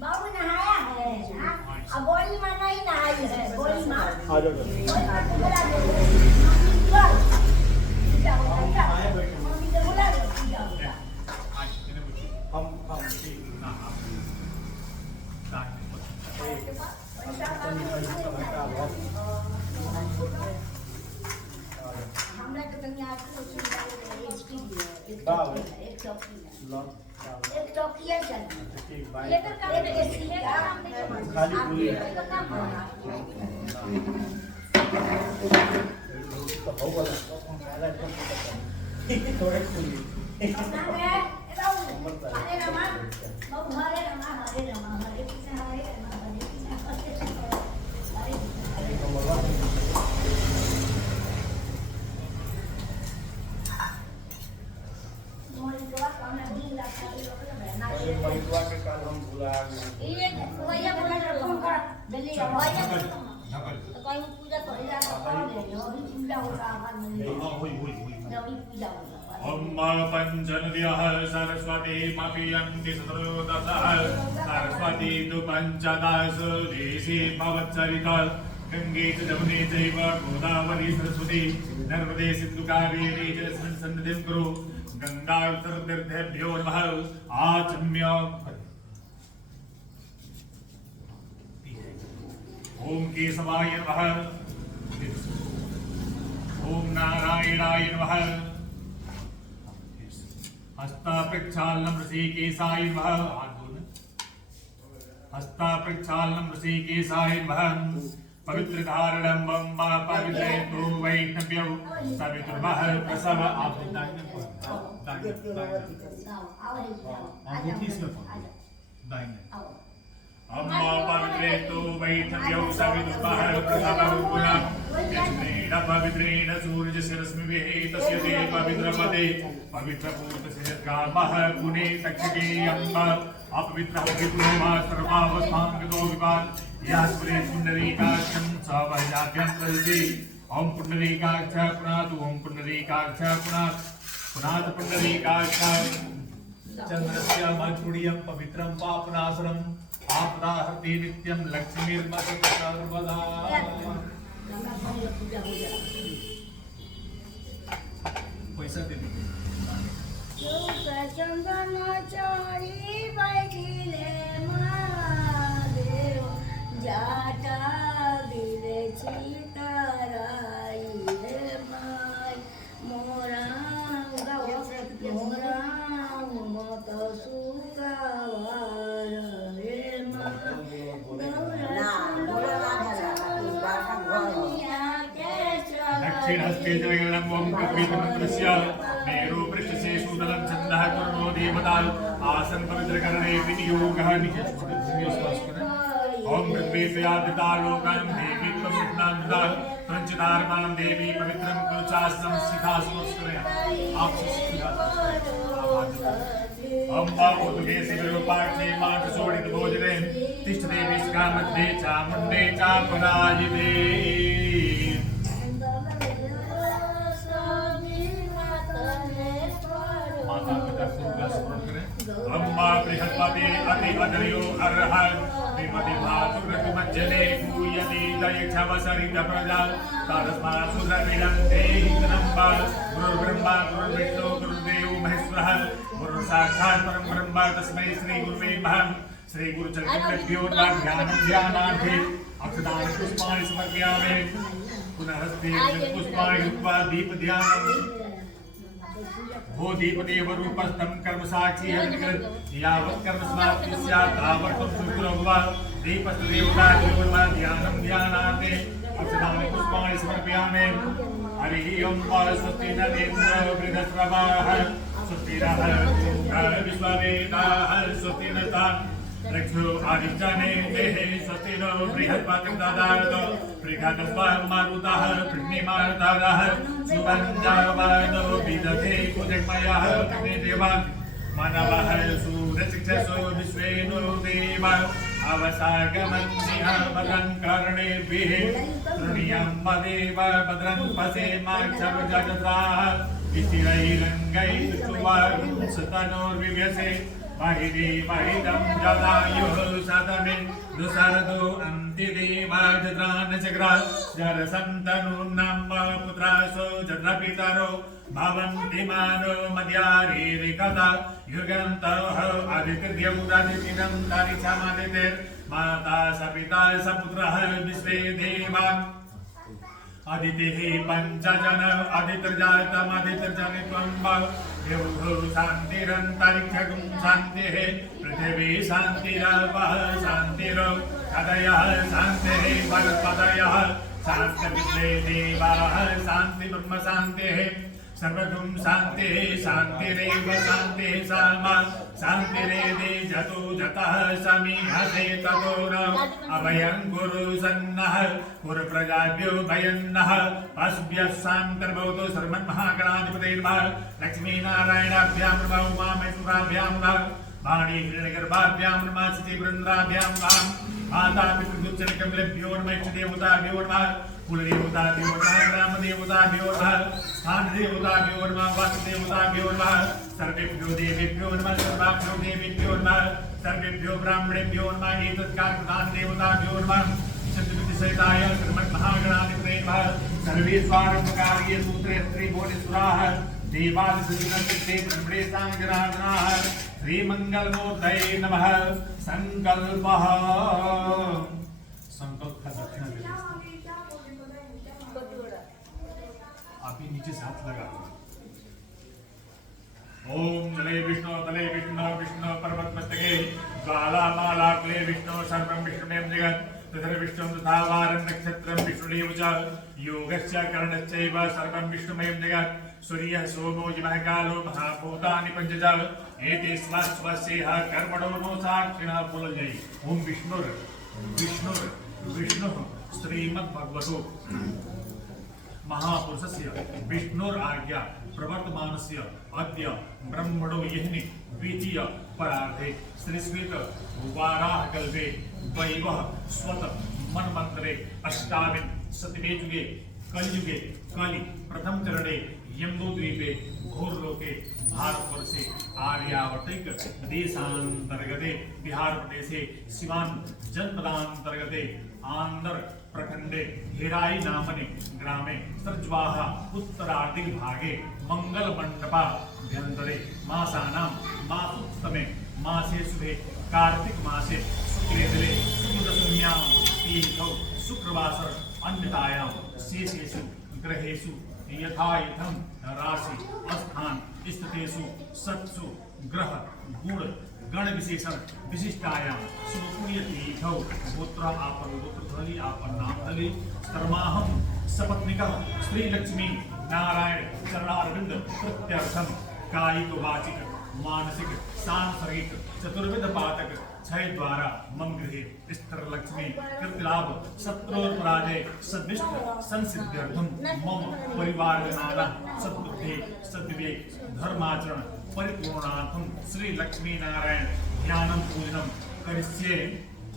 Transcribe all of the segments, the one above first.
बाबू नहाया है हाँ? अब बोली माँ नहीं नहाई है बोली माँ आ जाओ बोली माँ को बुला दो मम्मी बुला दो पूजा होगा मम्मी को बुला दो पूजा होगा हम ठीक ना हमरा के तनिया कुछ एक चौकी है एक चौकी है चल लेकर काम खाली पूरी तो हो बोला थोड़े पूरी हरे रमा बहु हरे रमा हरे रमा हरे कृष्ण हरे रमा हरे कृष्ण हरे मोरी के बाद हमने दिन रात खाली लोग रहना अरे महिला के काल हम भुला गए ये भैया बोला फोन कर दिल्ली भैया तो कहीं पूजा कर जा अभी पूजा हो रहा है अभी पूजा हो रहा ओम पंचनद्यः सरस्वती मपियन्ति सतरोदशः सरस्वती तु पञ्चदश देशे भवत्सरिता गंगे च जमुने चैव गोदावरी सरस्वती नर्मदे सिन्धु कावेरी जलेऽस्मिन् सन्निधिं कुरु गंगा तीर्थेभ्यो नमः आचम्य ओम केशवाय नमः ओम नारायणाय नमः हस्ताप्रक्षालनं ऋषिकेशाय नमः हस्ताप्रक्षालनं ऋषिकेशाय नमः पवित्रधारणं वम्मा पवित्रेतु वैष्णव्यौ सवितुर्वः प्रसव अम्मा पवित्रेतु वैष्णव्यौ सवितुर्वः प्रसव पुनः यस्मेन पवित्रेण सूर्यशिरस्मिभिः तस्य ते पवित्रपदे पवित्रपूर्तशिरकामः गुणे तक्षके अम्ब अपवित्रः विप्रोमा सर्वावस्थाङ्गतो विपान् यास्परे पुण्डरीकाक्षं स वैजाभ्यन्तरति ॐ पुण्डरीकाक्ष पुनातु ॐ पुण्डरीकाक्ष पुनातु पुण्डरीकाक्ष चंद्रस्य मधुर्यं पवित्रं पापनाशनम् आपदाहर्ति नित्यं लक्ष्मीर्मत सर्वदा पैसा दे चंदन चोरी बैठिले महादेव जाटा गिरे चितराई रे माय मोरा मत सुगावार रे दक्षिण हस्ते जगरणं ओम कपितमन्त्रस्य मेरु पृष्ठसे सूदलं छन्दः कुर्णो देवता आसन पवित्रकरणे विनियोगः ओम पृथ्वीपयादिता लोकं देवी पवित्रान्ता प्रञ्चितार्मां देवी पवित्रं कुलचासनं सिद्धासुरस्करया आप अम्बा उदगे शिविरोपाक्षे माठ सोडित भोजने तिष्ठ देवी स्कामते चामुण्डे चापराजिते अम्बा बृहस्पति अति अदयो अर्हत् श्रीमति भातुरतु मज्जने भूयति दयक्षवसरित प्रजा तस्मात् सुरविदं देहितनम्बा गुरुर्ब्रह्मा गुरुर्विष्णु गुरुर्देवो महेश्वरः गुरुर्साक्षात् परं ब्रह्म तस्मै श्री गुरुवे नमः श्री गुरुचरित्रभ्यो ध्यानं ध्यानार्थे अक्षतानि पुष्पाणि समर्पयामि पुनः हस्ते पुष्पाणि धृत्वा दीपध्यानम् भो दीपदेव रूपस्थं कर्म साक्षी हरिकृत यावत् कर्म समाप्ति स्यात् तावत् सुखो भव दीपस्तु देवता देवता ध्यानं ध्यानार्थे अक्षतानि पुष्पाणि समर्पयामि हरि ओम स्वस्ति न इन्द्रो वृद्धश्रवाः स्वस्ति नः विश्ववेदाः स्वस्ति नः रक्षो आदित्यने देहे स्वस्ति नो बृहस्पतिं ददातु बृहस्पतिं मारुतः प्रणिमार्तारः सुबन्धवनो विदधे कुजमयः देवान् मानवः सूरशिक्षसो विश्वेनो देव अवसागमन्यः भद्रं कर्णेभिः तृणीयं मदेव भद्रं पश्येमाक्षरजगत्राः स्थिरैरङ्गैः सुवर्णस्तनोर्विव्यसे महिदे महिदं जलायुः सतमिन् दुसरदो अन्तिदेवाजद्रान् चक्रा जरसन्तनून्नं पुत्रासो जद्रपितरो भवन्ति मानो मद्यारीरिकता युगन्तः आदित्यद्यमुदादितिनं तारिच्छामादितिर्माता स पिता स पुत्रः विश्वे देवा अदितिः पञ्चजन अदितिर्जातमदितिर्जनित्वं देवो शान्तिरन्तरिक्षगुं शान्तिः पृथिवी शान्तिरपः शान्तिरो हृदयः शान्तिः वनस्पतयः शान्तिर्विश्वे देवाः शान्ति ब्रह्म शान्तिः सर्वगुं शान्तिः शान्तिरेव शान्तिः सामा शान्तिरेदे जतो जतः समीहते ततो न अभयं कुरु सन्नः कुरु प्रजाभ्यो भयन्नः पशुभ्यः शान्तिर्भवतु सर्वन्महागणाधिपते नमः लक्ष्मीनारायणाभ्यां नमः उमामहेश्वराभ्यां नमः वाणी हिरण्यगर्भाभ्यां नमः सचिवृन्दाभ्यां नमः माता पितृगुप्तचरणकमलेभ्यो नमः इष्टदेवताभ्यो नमः कुलदेवताभ्यो नमः ग्रामदेवताभ्यो नमः स्थानदेवताभ्यो नमः वासुदेवताभ्यो नमः सर्वेभ्यो देवेभ्यो नमः सर्वाभ्यो देवेभ्यो नमः सर्वेभ्यो ब्राह्मणेभ्यो नमः एतत्कालप्रधानदेवताभ्यो नमः सत्यविधिसहिताय श्रीमन्महागणाधिपते नमः सर्वे स्वारम्भकार्ये सूत्रे स्त्रीभुवनेश्वराः देवादिसुजनचित्ते ब्रह्मणेशाङ्गराजनाः श्रीमङ्गलमूर्तये नमः संकल्पः संकल्प का दक्षिणा ले लीजिए। आप ही नीचे से हाथ लगा ओम जले विष्णु तले विष्णु विष्णु पर्वत मस्तके ज्वाला माला कुले विष्णु सर्वं विष्णुमेव जगत् तत्र विष्णु तथा वारं नक्षत्रं विष्णुदेव च योगस्य करणश्चैव सर्वं विष्णुमेव जगत् सूर्यः सोमो यमः कालो महाभूतानि पञ्चज एते स्वस्वस्यः कर्मणो नो साक्षिणः बोलजै ओम विष्णुः श्रीमद्भगवतो महापुरुषस्य विष्णुराज्ञा प्रवर्तमानस्य अद्य ब्रह्मणो यह्नि द्वितीय परार्धे श्रीश्वेत वाराहकल्पे वैवः स्वत मन्वन्तरे अष्टाविंशतिमे शतमे कलियुगे कलि प्रथम चरणे यमुनोद्वीपे घोरलोके भारतवर्षे आर्यावर्तिक देशान्तर्गते बिहार प्रदेशे सिवान जनपदान्तर्गते आंध्र प्रखंडे हिराई नामने ग्रामे सर्ज्वाः उत्तरार्धे भागे मंगल मंडपाभ्यन्तरे मासानां मासोत्तमे मासे शुभे कार्तिक मासे शुक्ले दिने शुक्लदशम्यां तीर्थौ शुक्रवासर अन्यतायां शेषेषु ग्रहेषु यथायथं राशि स्थान स्थितेषु सत्सु ग्रह गुण गण विशेषण विशिष्टायां सुपुण्यतीर्थौ गोत्र आपरगोत्रधली आपन्नामधली कर्माहं सपत्निकः श्रीलक्ष्मी नारायण चरणारविंद प्रत्यर्थम कायिक वाचिक मानसिक सांसर्गिक चतुर्विध पातक क्षय द्वारा मम गृहे स्थिर लक्ष्मी कृतिलाभ शत्रुर्पराजय सद्विष्ट संसिद्ध्यर्थम मम परिवारजनानां सद्बुद्धि सद्विवेक धर्माचरण परिपूर्णार्थम श्री लक्ष्मी नारायण ध्यानं पूजनं करिष्ये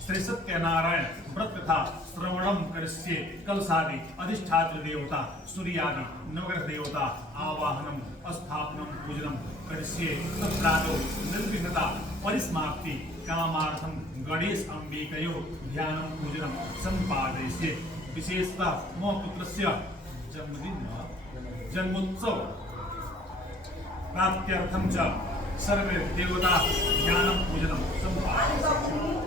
श्री सत्यनारायण व्रत तथा श्रवणम करिष्ये कलशादि अधिष्ठात्र देवता सूर्यादि नवग्रह देवता आवाहनम स्थापनम पूजनम करिष्ये तत्रादो निर्विघ्नता परिसमाप्ति कामार्थम गणेश अंबिकयो ध्यानं पूजनं संपादयिष्ये विशेषतः मम पुत्रस्य जन्मोत्सव प्राप्त्यर्थं च सर्वे देवता ध्यानं पूजनं संपादयिष्ये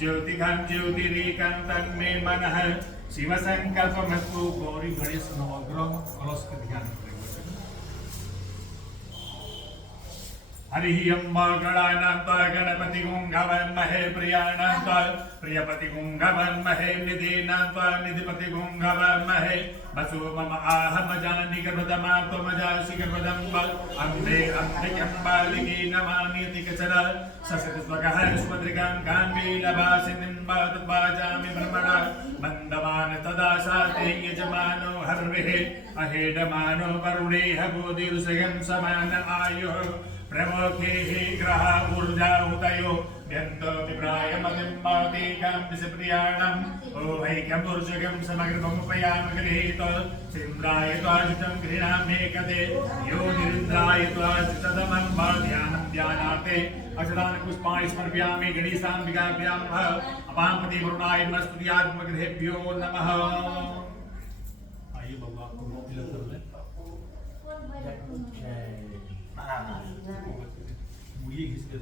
ज्योतिघं ज्योतिरेकं तन्मे मनः शिव संकल्पमस्तु गौरी गणेश नवग्रह कलश के ध्यान हरि ओम गणानां गणपति गुंगवन्महे प्रियाणां प्रियपति गुंगवन्महे निधीनां निधिपति गुंगवन्महे वसु मम आहम जानि गर्भदमा त्वमजासि गर्भदम्ब अम्बे अम्बिकं बालिके नमामि तिकचर ससतस्वगः स्वद्रिकां गाम्बीलवासिनीं तद्वाजामि ब्रह्मणा मन्दवान् तदा साते यजमानो हर्विः अहेडमानो वरुणेह बोधिरुषयं समान आयुः प्रमुखे ग्रह ऊर्जा उदयो व्यन्तो विप्रायमतिम्मातीकं विषप्रियाणम् ओहैकं दुर्जगं समग्रमुपयामगृहीत चन्द्राय त्वाजुतं गृह्णाम्येकदे यो निरुद्राय त्वाजुतमं ध्यानं ध्यानार्थे अक्षतानि पुष्पाणि समर्पयामि गणेशाम्बिकाभ्यां नमः अपांपति वरुणाय नमस्कृत्यात्मगृहेभ्यो नमः। आइए बाबा आपको मोबिल कर लें मुड़िए घिस के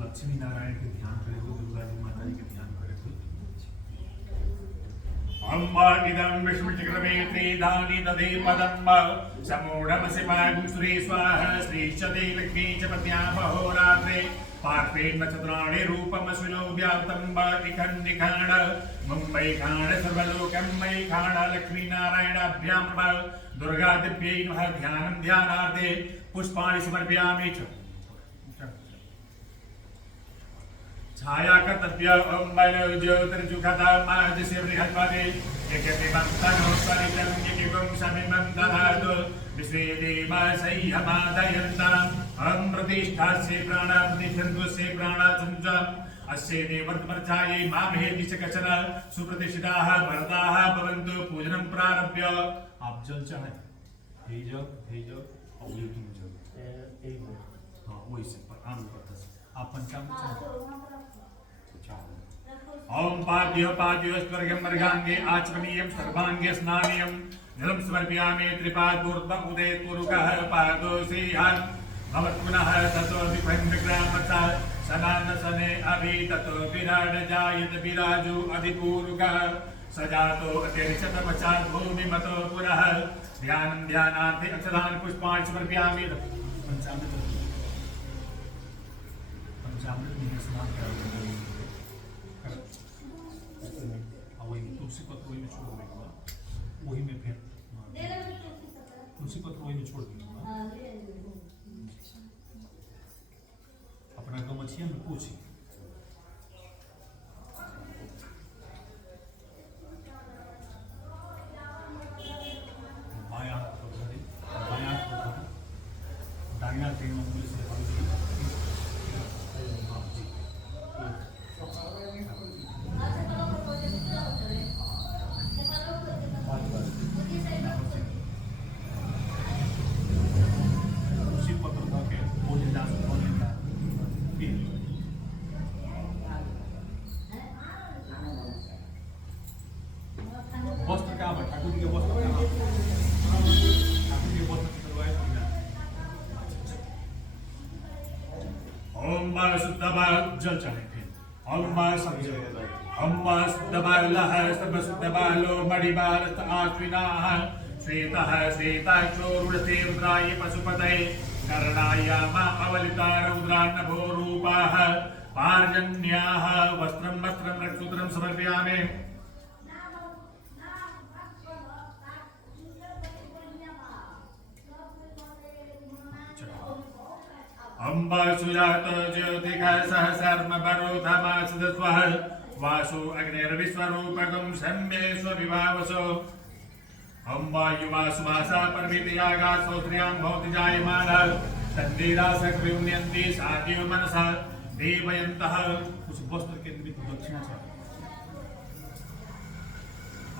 लक्ष्मी नारायण के ध्यान करे तो दुर्गा जी माता जी के ध्यान करे तो अम्बा इदं विष्णुचक्रमे त्रिधानि दधे पदम्ब समूढमसि पागुं श्री स्वाहा श्रीश्चते लक्ष्मी च पद्यामहोरात्रे पार्श्वे नक्षत्राणि रूपमश्विनो व्याप्तं निखण्ड मुम्बै खाण्ड सर्वलोकं मयि खाण्ड लक्ष्मीनारायणाभ्यां नमः दुर्गादिव्यै नमः ध्यानं ध्यानार्थे पुष्पाणि समर्पयामि च छाया कर्तव्य ओम बलो ज्योतिर्जुखता माजस्य बृहस्पति यज्ञति मंतनो सरितं यज्ञं समिमं दधातु विश्वे देवासह्यमादयन्तम् अहं प्रतिष्ठास्य प्राणाप्रतिष्ठन्त्वस्य प्राणाचञ्च अस्य देवर्तमर्चायै मामेति च कचन सुप्रतिष्ठिताः भरताः भवन्तु पूजनं प्रारभ्य। आप जल चाहें भेज और ये तुम जल हाँ वही से आम पत्ता से आप पंचामृत ओम पाद्यो स्वर्गं मर्गांगे आचमनीयं सर्वांगे स्नानीयं जलं समर्पयामि त्रिपादूर्ध्वम् उदयपूर्वकः पादोऽसीहं भवत्पुनः ततो विभङ्गग्रामचा सनानसने अभि ततो विराड जायत विराजो अधिपूर्वकः सजातो अतिरिचतपचात् भूमिमतो पुरः ध्यानं ध्यानार्थे अक्षतानि पुष्पाणि समर्पयामि। पंचामृत में स्नान करा वही तुलसी पत्र वही में छोड़ देगा वही में फिर तुलसी पत्र वही में छोड़ देगा अपना गमछिया में पूछी बायां हाथ को धरे बायां हाथ को धरे दाहिना तीन उंगली से हल्दी वस्त्र का ठाकुर जी के वस्त्र का ठाकुर के वस्त्र करवाए ओम शुद्धबा जल चाहे फिर ओम सब्ज ओम शुद्धबालः सर्वशुद्धबालो मणिबालस्त आश्विनाः श्वेतः श्वेताक्षोरुणसे रुद्राय पशुपतये कर्णाय मा अवलिता रौद्रान्नभो रूपाः पार्जन्याः वस्त्रं रक्षसूत्रं समर्पयामि। अम्बा सुजात ज्योतिः सहस्रम बरोधमासदस्वः वासु अग्निर्विश्वरूपकं शम्भेष्वविभावसो अम्बा युवा सुभासा पर्वितयागा सोत्र्यां भवति जायमानः तन्वीरासकृण्यन्ति साध्यो मनसा देवयन्तः। उस वस्त्र के निमित्त दक्षिणा चाहिए।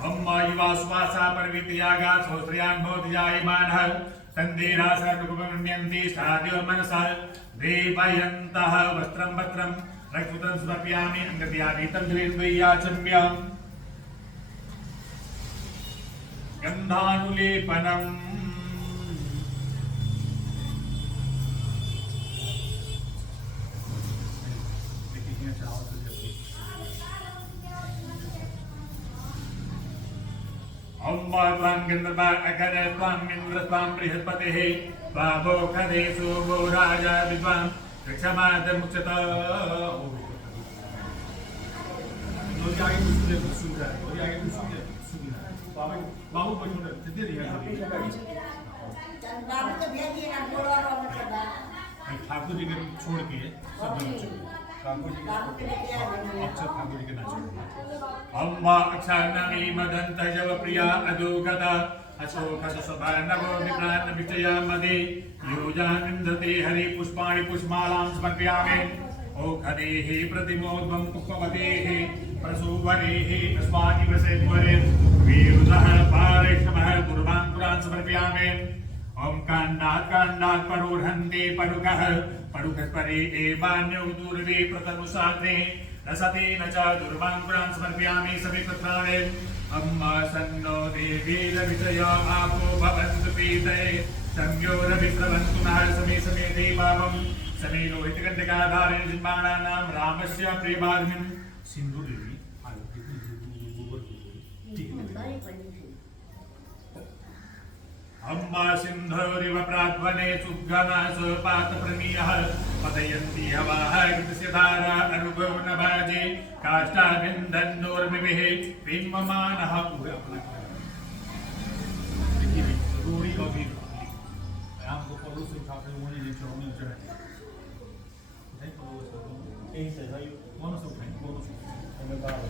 अम्बा युवा सुभासा पर्वितयागा सोत्र्यां भवति जायमानः तन्वीरासकृण्यन्ति साध्यो मनसा देवयन्तः। वस्त्रं रक्षसूत्रं समर्पयामि अंगद्याभीतं जलेन्द्रियाचम्यम् गन्धानुलेपनम् अम्बा त्वां गन्धर्वा अकर त्वां इन्द्र त्वां बृहस्पतिः त्वाभो खदेषु भो राजा विद्वां रक्षमादमुच्यत। बाबू बैठो जितने बाबू तो भेज दिए ना बोलो और मतलब ठाकुर जी के छोड़ के सब जन छोड़ ठाकुर जी बाबू के लेके आ गए अक्षर ठाकुर जी के ना छोड़ अम्मा अक्षानमी मदंत जव प्रिया अदोगता अशोक सुसभानवो विप्रान विजया मदे योजानिंदते हरि पुष्पाणि पुष्पमालां समर्पयामि ओखदेः प्रतिमोद्वं पुष्पवतेः प्रसूवरेः अस्माकि वसेत्वरे वीरुदः पारेशमः दुर्वाङ्कुरान् समर्पयामि ओम कांडात् परोर्हन्ते परुकः परुकस्परे एवान्यो दूरवे प्रतनुसाग्ने रसते न च दुर्वाङ्कुरान् समर्पयामि सविपत्राणे अम्मा सन्नो देवीरविषया आपो भवन्तु पीते संयोरभिस्रवन्तु नः समे समे देवावं समे लोहितकण्टकाधारेण जिह्वाणानां रामस्य प्रियभागिनीं सिंधु देवी आदित्य गोबर ठीक है अम्मा सिंधोरिव प्राध्वने सुगना सोपातप्रणीयः पतयन्ति हवाः कृतस्य धारा अनुगो न भाजे काष्ठाभिन्दन्नोर्मिभिः बिम्बमानः पूरे अपना देखिए रोड़ी का भी हमको पलों से उठाते हुए नहीं चढ़ने चढ़े नहीं पलों से यही से भाई कौन से उठाएं कौन से हमें बाहर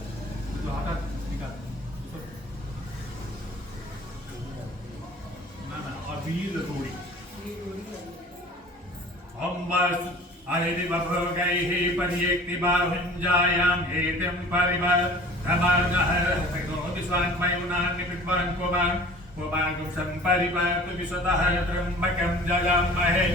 जो हाथा निकाल अभी रोड़ी अम्मा अहिरि बभोगैः पर्येक्ति बाहुञ्जायां हेतिं परिवर्धमानः हस्तगोति स्वान्मयूनानि पित्वान् कोमागुं सम्परिपातु विशतः त्र्यम्बकं जलामहे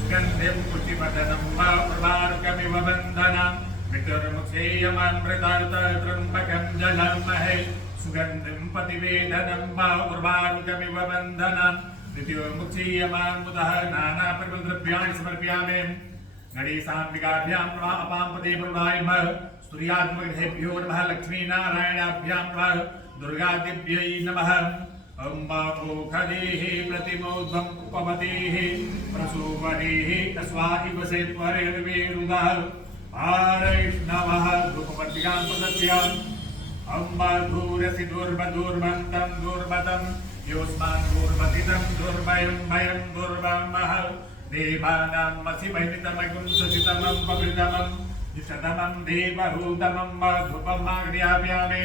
सुगन्धिं पुष्टिपतनं वा प्रवारुकमिव बन्धनं मृत्युर्मुक्षेयमामृतार्थ त्र्यम्बकं जलामहे सुगन्धिं पतिवेदनं वा उर्वारुकमिव बन्धनं द्वितीयोमुक्षीयमामुदः नानापरिमलद्रव्याणि समर्पयामि गणेशाम्बिकाभ्यां नमः अपाम्पते ब्रह्माय स्तुर्यात्मकेभ्यो नमः लक्ष्मीनारायणाभ्यां नमः दुर्गादेव्यै नमः अम्बा मोखदेः प्रतिमोद्वं उपवतेः प्रसूवरेः अस्वाहि वसेत्वरेर्वेरुदः पारैष्णवः धूपवर्तिकां प्रदद्याम् अम्बा धूरसि दुर्मधुर्मन्तं दुर्मतं योऽस्मान् दुर्मतितं दुर्भयं भयं दुर्वामः देवानामसि महितमगुं सचितमं पवित्रमं द्विशतमं देवहूतमं मधुपमाग्र्याप्यामि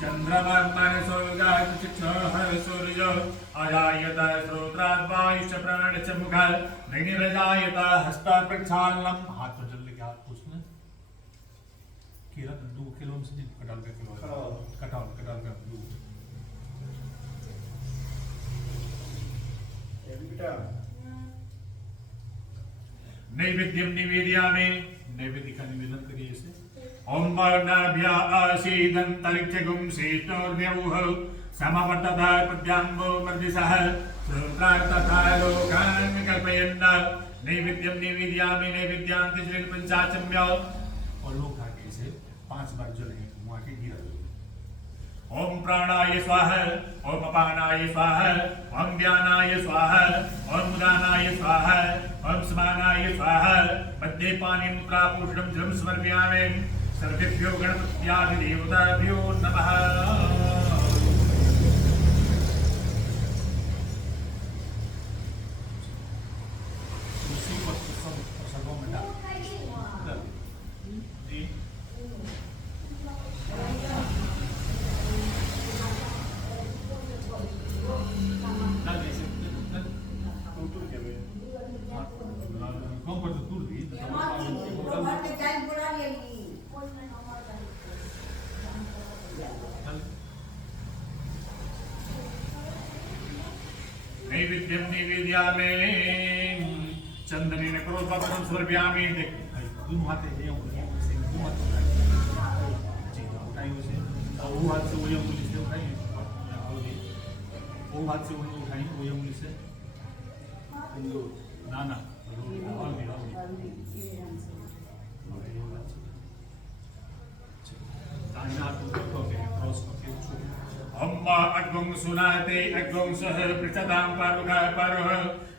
चन्द्रमा मनसोगात् चिक्षः सूर्यो अजायत श्रोत्राद्वायुश्च प्राणश्च मुखात् नैनिरजायत हस्ताप्रक्षालनम् हाथ पर जल लेके हाथ पूछना केला 2 किलो से कटहल का किलो कटहल का 2 नैवेद्यं निवेदयामि नैवेद्य का निवेदन करिए इसे ओम वर्णाभ्या आसीदन्तरिक्षगुं शेषोर्व्यौः समवर्तता पद्यांबो मर्दिसः श्रोत्राः तथा लोकान् विकल्पयन् नैवेद्यं निवेदयामि नैवेद्यान्ति पंचाचम्य और लोग आगे से 5 बार जल मुँह के गिरा ओम प्राणाय स्वाहा ओम अपानाय स्वाहा ओम व्यानाय स्वाहा ओम उदानाय स्वाहा ओम समानाय स्वाहा मध्ये पानी मुद्रा पूषणं जलं समर्पयामि सर्वेभ्यो गणपत्यादिदेवताभ्यो नमः नैवेद्यं निवेदयामि चंदनेन क्रोधपत्रं समर्पयामि दूर हाथे हैं उसे दूर हाथ जी उठाइए उसे वो हाथ से वो उंगली से उठाइए वो हाथ से वो उठाइए वो उंगली से ना ना अम्मा अग्गुं सुनाते अग्गुं सह पृच्छतां पारुका परुः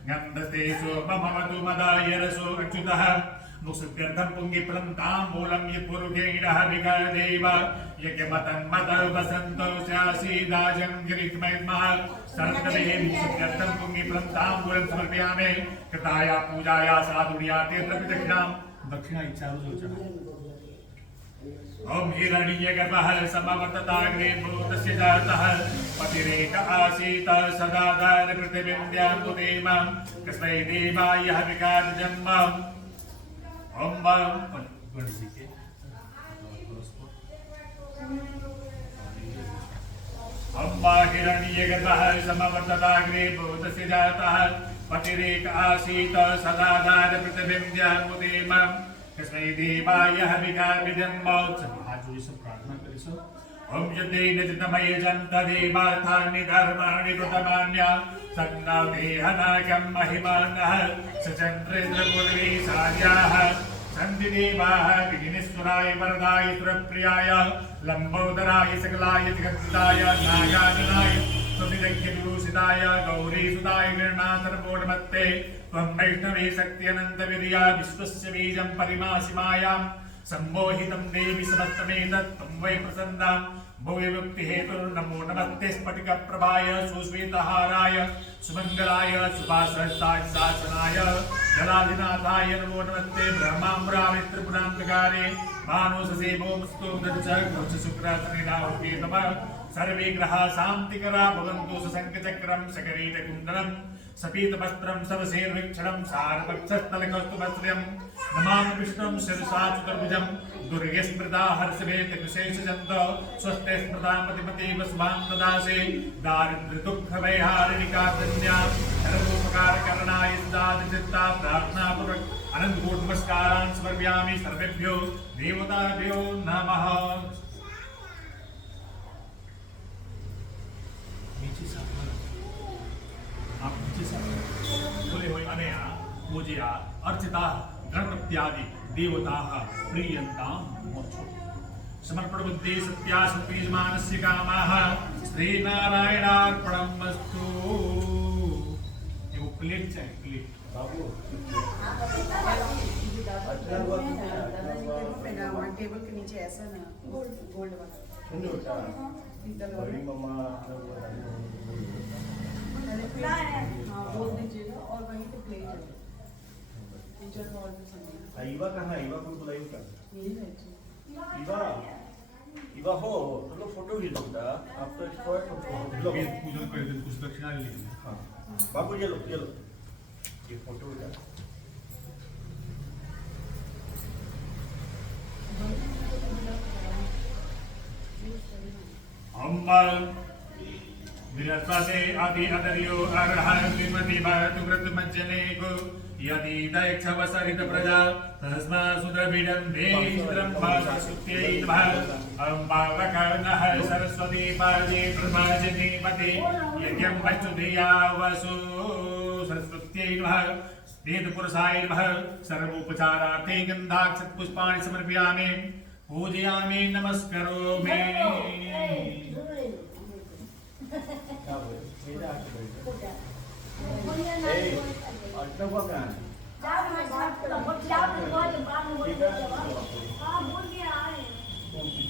गन्धस्ते सोपमवतु मदाय रसो अच्युतः मुक्सुत्यर्थं पुङ्गिफलं ताम्बूलं यत्पुरुषेणः विगदेव यज्ञमतन्मतौ वसन्तो स्यासीदाजं गिरित्मैर्मः सर्वदेवी सिद्ध्यर्थं पुण्यफलं ताम्बूलं समर्पयामि कृताया पूजाया साधुर्या तीर्थप्रदक्षिणां दक्षिणा इच्छारु सूचना ओम हिरण्यगर्भः समवर्तताग्रे भूतस्य जातः पतिरेक आसीत् सदा दारपृथिवीन्द्यान्तु देवं कस्मै देवाय हविकार्यम् ओम अम्बा हिरण्यगर्भः समवर्तताग्रे भूतस्य जातः पतिरेक आसीत् सदा दारपृथिवीन्द्यान्तु देवं कस्मै देवाय हविकार्यम् हाथ जोड़ी सब प्रार्थना करें सब ओम यदेन चितमय जन्त देवार्थानि धर्माणि कृतमान्य सन्ना देहनागं महिमानः सचन्द्रेन्द्रपूर्वी सार्याः सन्ति देवाः विघ्नेश्वराय वरदाय सुरप्रियाय लंबोदराय सकलाय जगत्सुताय नागाननाय सुविदग्धविभूषिताय गौरीसुताय निर्णातर्वोर्मत्ते त्वं वैष्णवी शक्ति अनन्तवीर्या विश्वस्य बीजं परिमासिमायां सम्मोहितं देवी समस्तमेतत् त्वं वै प्रसन्ना भुवि मुक्तिहेतुर्नमो नमस्ते स्फटिकप्रभाय सुश्वेतहाराय सुमङ्गलाय सुभासहस्ताय शासनाय जलाधिनाथाय नमो नमस्ते ब्रह्माम्बरामि त्रिपुरान्तकारे मानोससेवोमस्तु दच्च शुक्रासनिनाहुते नमः सर्वे ग्रहाः शान्तिकरा भवन्तु सशङ्खचक्रं सकरीटकुण्डलं सपीतवस्त्रं सर्वशेर्वीक्षणं सारपक्षस्थलकौस्तुभश्रियं नमामि विष्णुं शिरसा चतुर्भुजं दुर्गे स्मृता हर्षभेदविशेषजन्त स्वस्ते स्मृता मतिमतीव शुभां ददासे दारिद्र्यदुःखभयहारिणिकार्दन्या सर्वोपकारकरणाय सदादिचित्ता प्रार्थनापूर्वक अनन्तकोटि नमस्कारान् समर्पयामि सर्वेभ्यो देवताभ्यो नमः आप नीचे बोले हुए अनया पूजया अर्चिता गणपत्यादि देवताः प्रीयन्तां मोक्षो समर्पण बुद्धि सत्या सत्पीजमानस्य कामाः श्रीनारायणार्पणमस्तु। ये वो प्लेट चाहिए प्लेट बाबू टेबल के नीचे ऐसा ना गोल्ड वाला बड़ी मम्मा बोल दीजिएगा और वहीं पे प्लेट है टीचर हॉल में सामने ईवा कहाँ है? ईवा को बुलाइए क्या? यही है जी। ईवा ईवा हो तो लो फोटो खींचो बेटा आप तो एक्सपर्ट हो लो पूजन कर दे कुछ दक्षिणा ले लेंगे। हाँ बाबू ये लो ये फोटो बेटा अम्बा विरसते अति अदर्यो अर्हं विमति भरतु कृतमज्जने गो यदि दैक्षवसरित प्रजा तस्मा सुदभिडं देहित्रं भासुत्यै नमः अम्बा वकर्णः सरस्वती पादे प्रभाजने मते यज्ञं वस्तुधिया वसु सरस्वत्यै नमः वेदपुरुषाय नमः सर्वोपचारार्थे गन्धाक्षतपुष्पाणि समर्पयामि पूजयामि नमस्करोमि। क्या बोले मेरे आके बैठो ए अटना हुआ कहाँ है?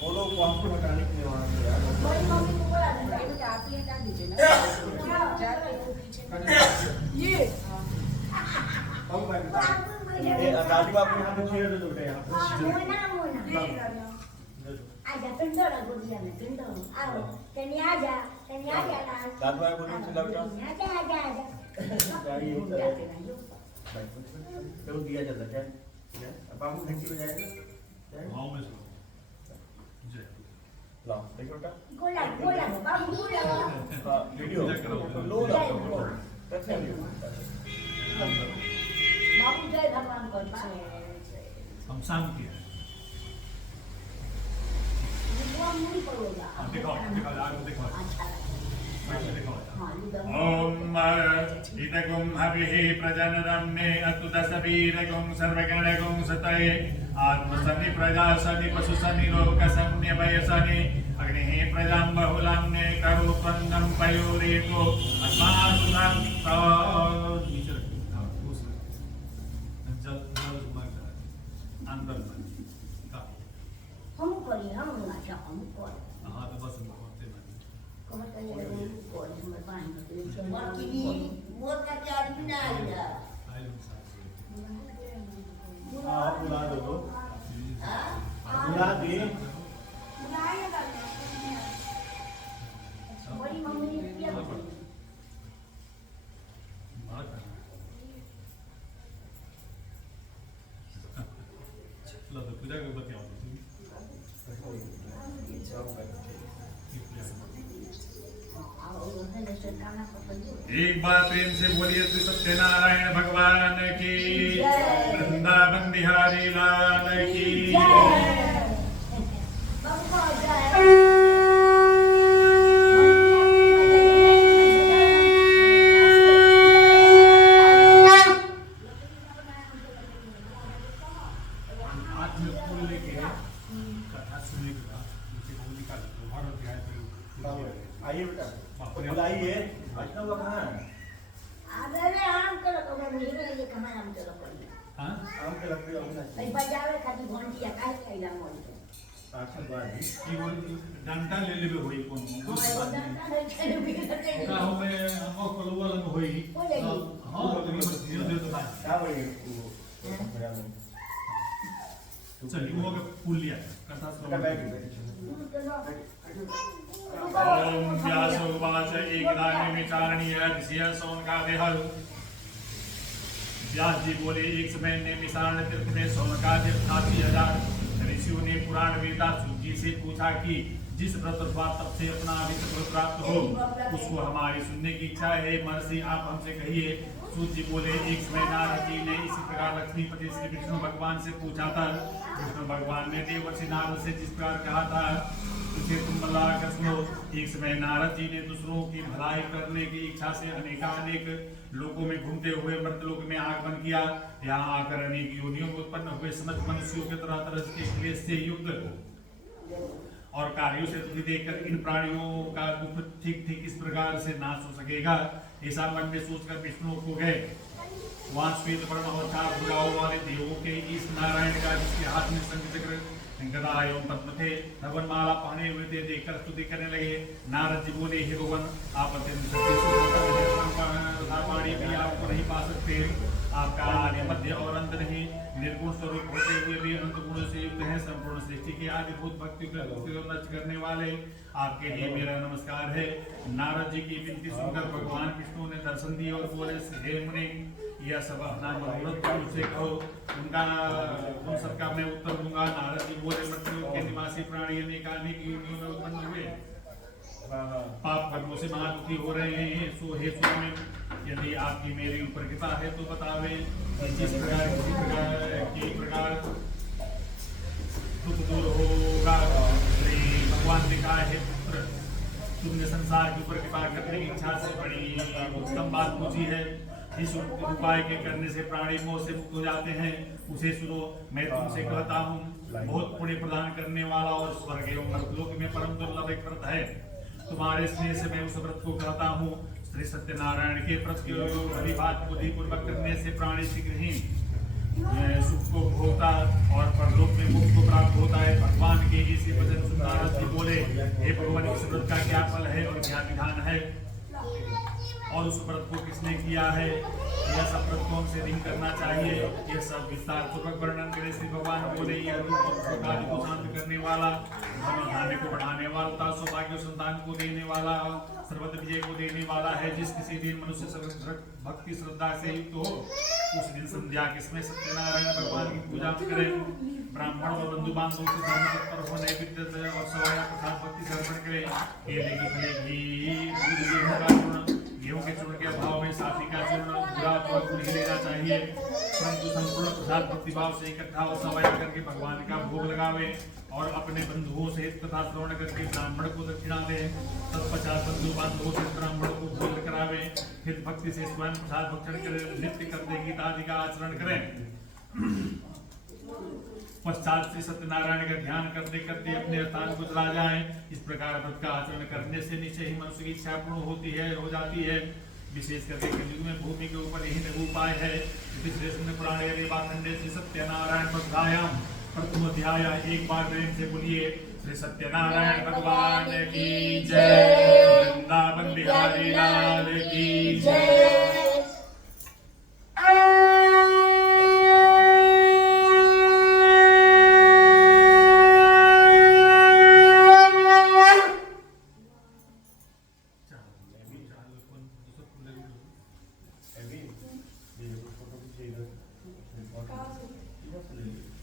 बोलो को आपको हटाने के लिए वहाँ से यार आप ही हटा दीजिए ना जाके वो पीछे ये दादी बाबू यहाँ पे चेयर दे दो बेटा यहाँ पे आजा पिंडो ना गोदिया में पिंडो आओ कहीं आजा दादी बाबू बोलो चला बेटा आजा आजा आजा गाड़ी होता है तो दिया चलता है क्या बाबू घंटी बजाएगा गाँव में सब जय लाओ देखो बेटा गोला गोला बाबू गोला हाँ वीडियो लो कैसे वीडियो बाबू जय भगवान को हम शांति है। दिखाओ दिखाओ आगे दिखाओ दिखाओ। ओम इदगुं हविः प्रजननं मे अस्तु दशवीरगुं सर्वगणगुं सतये आत्मसनि प्रजासनि पशुसनि लोकसन्यभयसनि अग्निः प्रजां बहुलां मे करोत्पन्नं पयोरेको अस्मासुनां नीचे रखो जल अंदर हम करिए हम अच्छा हमको और किनी मोर का क्या आदमी ना आया हाँ बुला दो तो हां बुला दे बड़ी मम्मी ने किया लो तो पूजा के बताओ एक बार प्रेम से बोलिए श्री सत्यनारायण भगवान की वृंदावन बिहारी लाल की आज में फूल लेके कथा सुनने के बाद उनसे बोली का हर अध्याय पे आइए बेटा बुलाइए वैष्णव का कहाँ है अरे आम करो तो मैं मुझे ये कहां आम करो पड़ी हां आम के लकड़ी होना भाई बजावे खाती घंटी या काहे कैला मोल के अच्छा बात की बोली डंडा ले लेबे होई कोन हां वो डंडा नहीं चले बिगड़ते का हमें हमको कलवा लग होई हां तो ये धीरे धीरे तो बात क्या बोलिए वो चल वो के फूल लिया कथा बेटा सुनो बैठ ओम व्यासोवाच एकदाने विचारणीय ऋषिय सोन का देहल व्यास जी बोले एक समय ने मिसारण तीर्थ में सोन का तीर्थ था 3000 ऋषियों ने पुराण वेदा सूत जी से पूछा कि जिस व्रत और बात तब से अपना अवित फल प्राप्त हो उसको हमारी सुनने की इच्छा है महर्षि आप हमसे कहिए सूत जी बोले एक समय नारद जी ने इसी प्रकार लक्ष्मीपति श्री विष्णु भगवान से पूछा था विष्णु भगवान ने देवर्षि नारद से जिस प्रकार कहा था उसे तुम बता कर सुनो एक समय नारद जी ने दूसरों की भलाई करने की इच्छा से अनेकानेक लोकों में घूमते हुए मर्तलोक में आगमन किया यहाँ आकर अनेक योनियों में उत्पन्न हुए समस्त मनुष्यों के तरह तरह के क्लेश से युक्त और कार्यों से दुखी देखकर इन प्राणियों का दुख ठीक ठीक इस प्रकार से नाश हो सकेगा ऐसा मन में सोचकर विष्णु को गए वहां श्वेत वर्ण और 4 भुजाओं वाले देवों के इस नारायण का जिसके हाथ में शंख चक्र गदा एवं पद्म थे धवन माला पहने हुए थे देखकर स्तुति करने लगे नारद जी बोले हे भगवान आप अत्यंत पानी भी आपको नहीं पा सकते आपका आदि मध्य और अंत नहीं निर्गुण स्वरूप होते हुए भी अनंत गुणों से युक्त है संपूर्ण सृष्टि के आदिभूत भक्ति को नष्ट करने वाले आपके लिए मेरा नमस्कार है नारद जी की विनती सुनकर भगवान विष्णु ने दर्शन दिए और बोले हे मुनि यह सब अपना मनोरथ मुझसे कहो उन सबका मैं उत्तर दूंगा नारद जी बोले मृत्यु के निवासी प्राणी अनेकानेक योनियों में उत्पन्न हुए पाप कर्मों से महादुखी हो रहे हैं सो हे स्वामी यदि आपकी मेरे ऊपर कृपा है तो बतावे जिस प्रकार की प्रकार दुख दूर होगा श्री भगवान ने कहा हे पुत्र तुमने संसार के ऊपर कृपा करने की इच्छा से बड़ी उत्तम बात पूछी है इस उपाय के करने से प्राणी मोह से मुक्त हो जाते हैं उसे सुनो मैं तुमसे कहता हूँ बहुत पुण्य प्रदान करने वाला और स्वर्ग एवं मर्तलोक में परम दुर्लभ एक व्रत है तुम्हारे स्नेह से मैं उस व्रत को कहता हूँ श्री सत्यनारायण के व्रत के भली बात बुद्धिपूर्वक करने से प्राणी शीघ्र ही सुख को भोगता और परलोक में मुक्त को प्राप्त होता है भगवान के इसी वचन सुन नारद जी बोले हे भगवान इस व्रत का क्या फल है और क्या विधान है और उस व्रत को किसने किया है यह सब व्रत को हमसे दिन करना चाहिए यह सब विस्तार पूर्वक वर्णन करे श्री भगवान बोले यह कार्य को शांत करने वाला धन को बढ़ाने वाला सौभाग्य संतान को देने वाला सर्वत्र विजय को देने वाला है जिस किसी दिन मनुष्य भक्ति श्रद्धा से युक्त हो उस दिन संध्या किसमें सत्यनारायण भगवान की पूजा करें ब्राह्मण और बंधु बांधव से धर्म तत्पर हो नैवेद्य और सवाया प्रसाद भक्ति से अर्पण करें केले की फलेगी गेहूं के चूर्ण के अभाव में साथी का चूर्ण बुरा और गुड़ ही लेना चाहिए परंतु संपूर्ण प्रसाद भक्ति भाव से इकट्ठा और सवाया करके भगवान का भोग लगावे और अपने बंधुओं से तथा श्रवण करके ब्राह्मण को दक्षिणा दे तत्पश्चात बंधु बांधवों से ब्राह्मण को भोग करावे फिर भक्ति से स्वयं प्रसाद भक्षण करे नित्य करते गीता आदि का आचरण करें पश्चात श्री सत्यनारायण का ध्यान करते करते अपने स्थान को चला जाएं इस प्रकार व्रत का आचरण करने से निश्चय ही मनुष्य की इच्छा पूर्ण होती है हो जाती है विशेष करके कलयुग में भूमि के ऊपर यही लघु उपाय है पुराणे श्री सत्यनारायण प्रथम अध्याय एक बार प्रेम से बोलिए श्री सत्यनारायण भगवान की जय। वृंदावन बिहारी लाल की जय।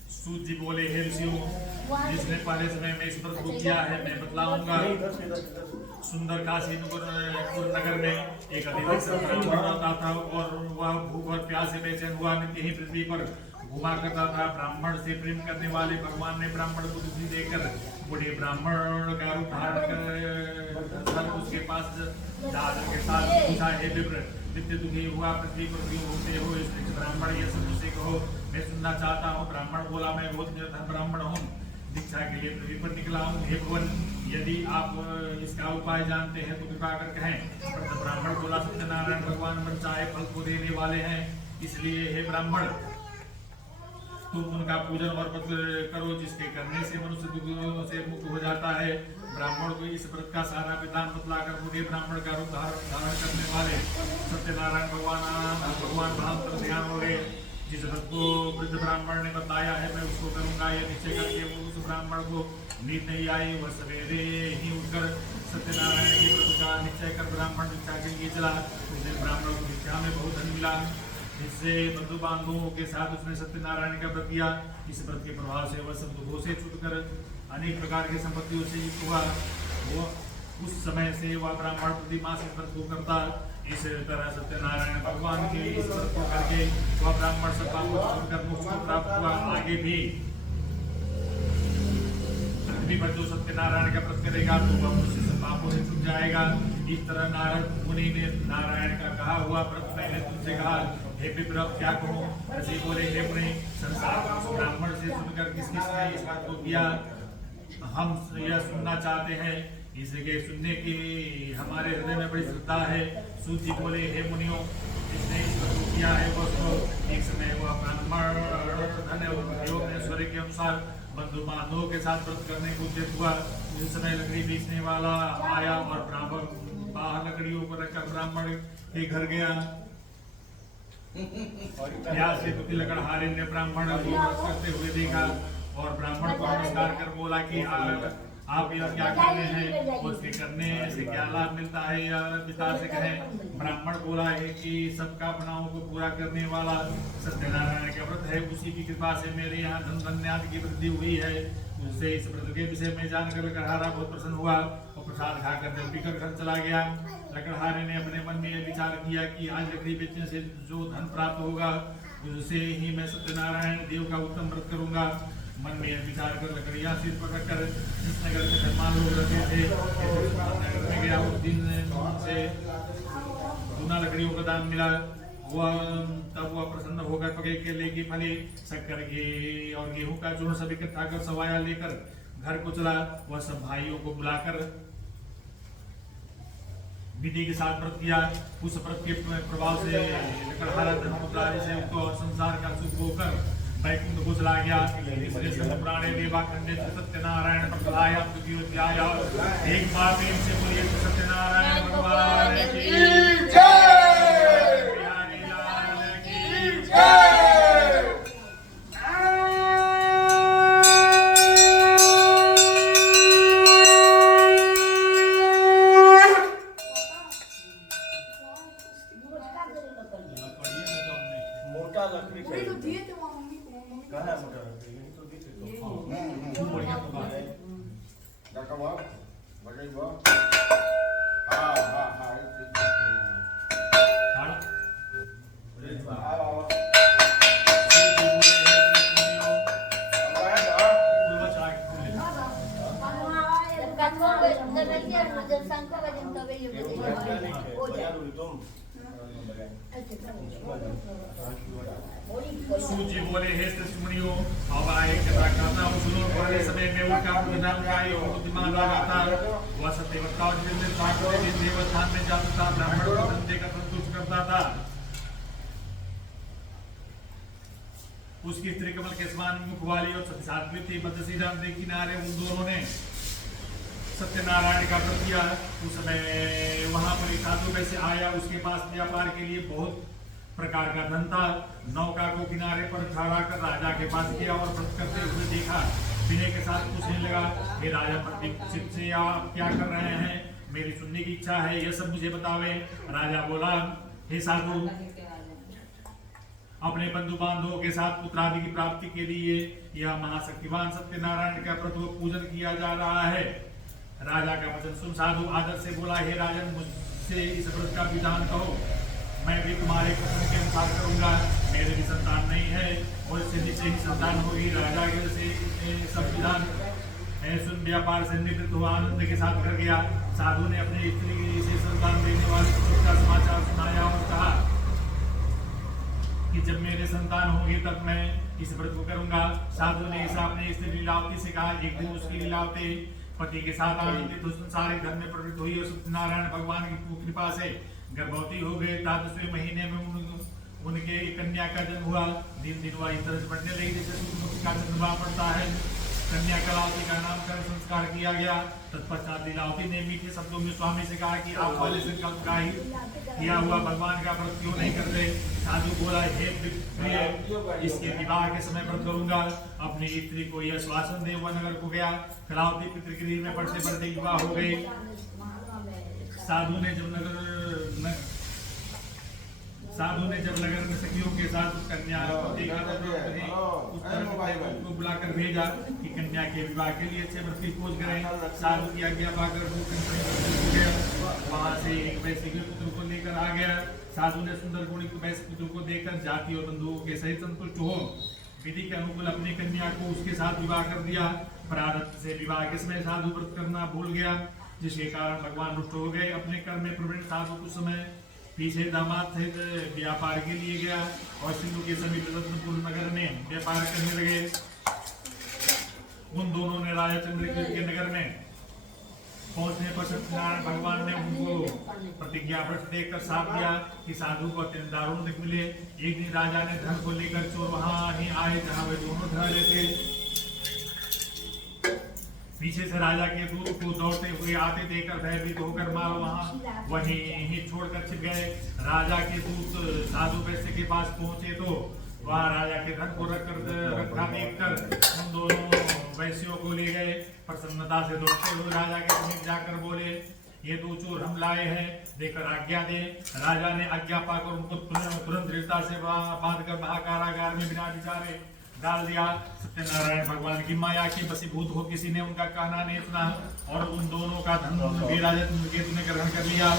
सूत जी बोले, हे ऋषियों, जिसने पहले समय में इस व्रत को किया है मैं बतलाऊंगा। सुंदर काशीपुर नगर में एक अधिवक्ता ब्राह्मण रहता था और वह भूख और प्यास से बेचैन हुआ नित्य ही पृथ्वी पर घुमा करता था। ब्राह्मण से प्रेम करने वाले भगवान ने ब्राह्मण को बुद्धि देकर बूढ़े ब्राह्मण का रूप धारण कर उसके पास दादर के साथ पूछा, हे विप्र, नित्य दुखी हुआ पृथ्वी पर क्यों घूमते हो? इस ब्राह्मण ये सब मुझसे कहो, मैं सुनना चाहता हूँ। ब्राह्मण बोला, मैं बहुत निर्धन ब्राह्मण हूँ, दीक्षा के लिए पृथ्वी पर निकला हूँ। हे भगवान, यदि आप इसका उपाय जानते हैं तो कृपा कर कहें। ब्राह्मण बोला, सत्यनारायण भगवान मन चाहे फल को देने वाले हैं, इसलिए हे ब्राह्मण तुम उनका पूजन और व्रत करो, जिसके करने से मनुष्य दुखों से मुक्त हो जाता है। ब्राह्मण को इस व्रत का सारा विधान बतलाकर बूढ़े ब्राह्मण का रूप धारण करने वाले सत्यनारायण भगवान भाव ध्यान हो गए। जिस व्रत को वृद्ध ब्राह्मण ने बताया है मैं उसको करूंगा, यह निश्चय करके वो उस ब्राह्मण को नींद नहीं आई। वह सवेरे ही उठकर सत्यनारायण के व्रत का निश्चय कर ब्राह्मण दीक्षा के लिए चला। उस दिन ब्राह्मण को दीक्षा में बहुत धन मिला, जिससे बंधु बांधवों के साथ उसने सत्यनारायण का व्रत किया। इस व्रत के प्रभाव से वह सब दुखों से छूटकर अनेक प्रकार की संपत्तियों से युक्त हुआ। वो उस समय से वह ब्राह्मण प्रति मास इस व्रत को करता। इस तरह सत्यनारायण भगवान के इस व्रत को करके वह ब्राह्मण सब पापों को छोड़कर मोक्ष को प्राप्त हुआ। आगे भी पृथ्वी पर जो सत्यनारायण का व्रत करेगा तो वह मनुष्य सब पापों से छूट जाएगा। इस तरह नारद मुनि ने नारायण का कहा हुआ व्रत मैंने तुमसे कहा, हे विप्र क्या कहूँ? ऋषि बोले, हे मुनि, संसार ब्राह्मण से सुनकर किस किसने इस बात को किया, हम यह सुनना चाहते हैं। इसके सुनने की हमारे हृदय में बड़ी श्रद्धा है। सूत जी बोले, हे मुनियों, जिसने इस व्रत को किया है वह एक समय वह ब्राह्मण धन योग ऐश्वर्य के अनुसार बंधु बांधवों के साथ व्रत करने को उद्यत हुआ। उस समय लकड़ी बेचने वाला आया और ब्राह्मण बाहर लकड़ियों को रखकर ब्राह्मण के घर गया। प्यास से दुखी लकड़हारे ने ब्राह्मण को व्रत करते हुए देखा और ब्राह्मण को नमस्कार कर बोला कि आप यह क्या कर रहे हैं? उसके करने से क्या लाभ मिलता है या पिता से कहें। ब्राह्मण बोला है कि सबका अपनाओं को पूरा करने वाला सत्यनारायण का व्रत है, उसी की कृपा से मेरे यहाँ धन धान्य आदि की वृद्धि हुई है। उससे इस व्रत के विषय में जानकर लकड़हारा बहुत प्रसन्न हुआ और प्रसाद खाकर जल पीकर घर चला गया। लकड़हारे ने अपने मन में यह विचार किया कि आज लकड़ी बेचने से जो धन प्राप्त होगा उससे ही मैं सत्यनारायण देव का उत्तम व्रत करूंगा। मन में यह विचार कर लकड़ियां सिर पर रखकर जिस नगर में धर्मान लोग रहते थे नगर में गया। उस दिन से दूना लकड़ियों का दाम मिला। तब वह प्रसन्न होकर पके केले की फली, शक्कर के और गेहूं का चूर्ण सब इकट्ठा कर सवाया लेकर घर को चला। वह सब भाइयों को बुलाकर विधि के साथ व्रत किया। उस व्रत के प्रभाव से लकड़हारा धर्मपुत्र से उसको संसार का सुख होकर वैकुंठ को चला गया। इसलिए सब पुराने देवा खंडे सत्यनारायण प्रकलाया द्वितीयोध्याय। एक बार प्रेम से बोलिए सत्यनारायण भगवान की जय, बिहारी लाल की जय। मोटा लकड़ी वही तो चाहिए। दिए थे वहाँ मम्मी को, मम्मी को। कहाँ है मोटा लकड़ी? यही तो दी थी तो। बढ़िया तो बात है। सूजी बोले, हे श्रेष्ठ मुनियों, अब आए कथा कहता हूँ सुनो। पहले समय में उनका बुद्धिमान लगा था। वह सत्यवक्ता और देवस्थान में जाता था, ब्राह्मण को धन देकर संतुष्ट करता था। उसकी स्त्री कमल के समान मुख वाली और सात्विक थी। बदसीधा के किनारे उन दोनों ने सत्यनारायण का व्रत किया। उस समय वहां पर एक साधु वैसे आया, उसके पास व्यापार के लिए बहुत प्रकार का धन था। नौका को किनारे पर ठहरा कर राजा के पास गया और व्रत करते हुए देखा। विनय के साथ पूछने लगा, हे राजा परीक्षित से आप क्या कर रहे हैं? मेरी सुनने की इच्छा है, यह सब मुझे बतावे। राजा बोला, हे साधु, अपने बंधु बांधवों के साथ पुत्रादि की प्राप्ति के लिए यह महाशक्तिवान सत्यनारायण का व्रत पूजन किया जा रहा है। राजा का वचन सुन साधु आदर से बोला, हे राजन, मुझसे इस व्रत का विधान कहो, मैं भी तुम्हारे कथन के अनुसार करूंगा। मेरे भी संतान नहीं है और इससे नीचे ही संतान होगी। राजा के से सब विधान सुन व्यापार से निवृत्त हुआ, आनंद के साथ घर गया। साधु ने अपनी स्त्री से संतान देने वाले पुरुष का समाचार सुनाया और कहा कि जब मेरे संतान होंगे तब मैं इस व्रत को करूंगा। साधु ने ऐसा अपने स्त्री लीलावती से कहा। एक दिन उसकी लीलावती पति के साथ आनंदित तो संसारिक धर्म में प्रवृत्त हुई और सत्यनारायण भगवान की कृपा से गर्भवती हो गए। 10वें महीने में उनके कन्या का जन्म हुआ। दिन दिन वह इस तरह से बढ़ने लगी जैसे सूर्यमुखी का चंद्रमा पड़ता है। कन्या कलावती का नामकरण संस्कार किया गया। तत्पश्चात लीलावती ने मीठे शब्दों में स्वामी से कहा कि आप वाले संकल्प का ही किया हुआ भगवान का व्रत क्यों नहीं करते? साधु बोला, हे प्रिय, इसके विवाह के समय व्रत करूंगा। अपनी स्त्री को यह श्वासन दे वह नगर को गया। कलावती पितृगृह में बढ़ते बढ़ते विवाह हो गई। साधु ने जब नगर में सखियों के साथ उस कन्या को देखा तो उस तरह को बुलाकर भेजा कि कन्या के विवाह के लिए अच्छे व्रत की खोज करें। साधु की आज्ञा पाकर वहां से एक वैश्य के पुत्र को लेकर आ गया। साधु ने सुंदर गुणित वैश्य पुत्र को देखकर जाति और बंधुओं के सहित संतुष्ट हो विधि के अनुकूल अपनी कन्या को उसके साथ विवाह कर दिया। प्रारब्ध से विवाह के समय साधु व्रत करना भूल गया, जिसके कारण भगवान रुष्ट हो गए। अपने कर्म में प्रवृत्त साधु कुछ समय पीछे दामाद सहित व्यापार के लिए गया और सिंधु के समीप रत्नपुर नगर में व्यापार करने लगे। उन दोनों ने राजा चंद्रकेतु के नगर में पहुंचने पर सत्यनारायण भगवान ने उनको प्रतिज्ञा व्रत देखकर साथ दिया कि साधु को अत्यंत दारुण दुख मिले। एक दिन राजा ने धन को लेकर चोर वहां ही आए जहां वे दोनों ठहरे थे। पीछे से राजा के दूत को दौड़ते हुए आते देखकर भयभीत होकर माल वहीं ही छोड़कर छिप गए। राजा के दूत साधु वैश्य के पास पहुंचे तो वह राजा के धन को रखा देखकर उन दोनों वैश्यों को ले गए। प्रसन्नता से दौड़ते हुए राजा के समीप जाकर बोले, ये दो चोर हम लाए हैं, देकर आज्ञा दे। राजा ने आज्ञा पाकर उनको तुरंत दृढ़ता से बांधकर महाकारागार में बिना विचारे डाल दिया। सत्यनारायण भगवान की माया की वशीभूत हो किसी ने उनका कहना नहीं सुना और उन दोनों का धन भी राजा चंद्रकेतु ने ग्रहण कर लिया।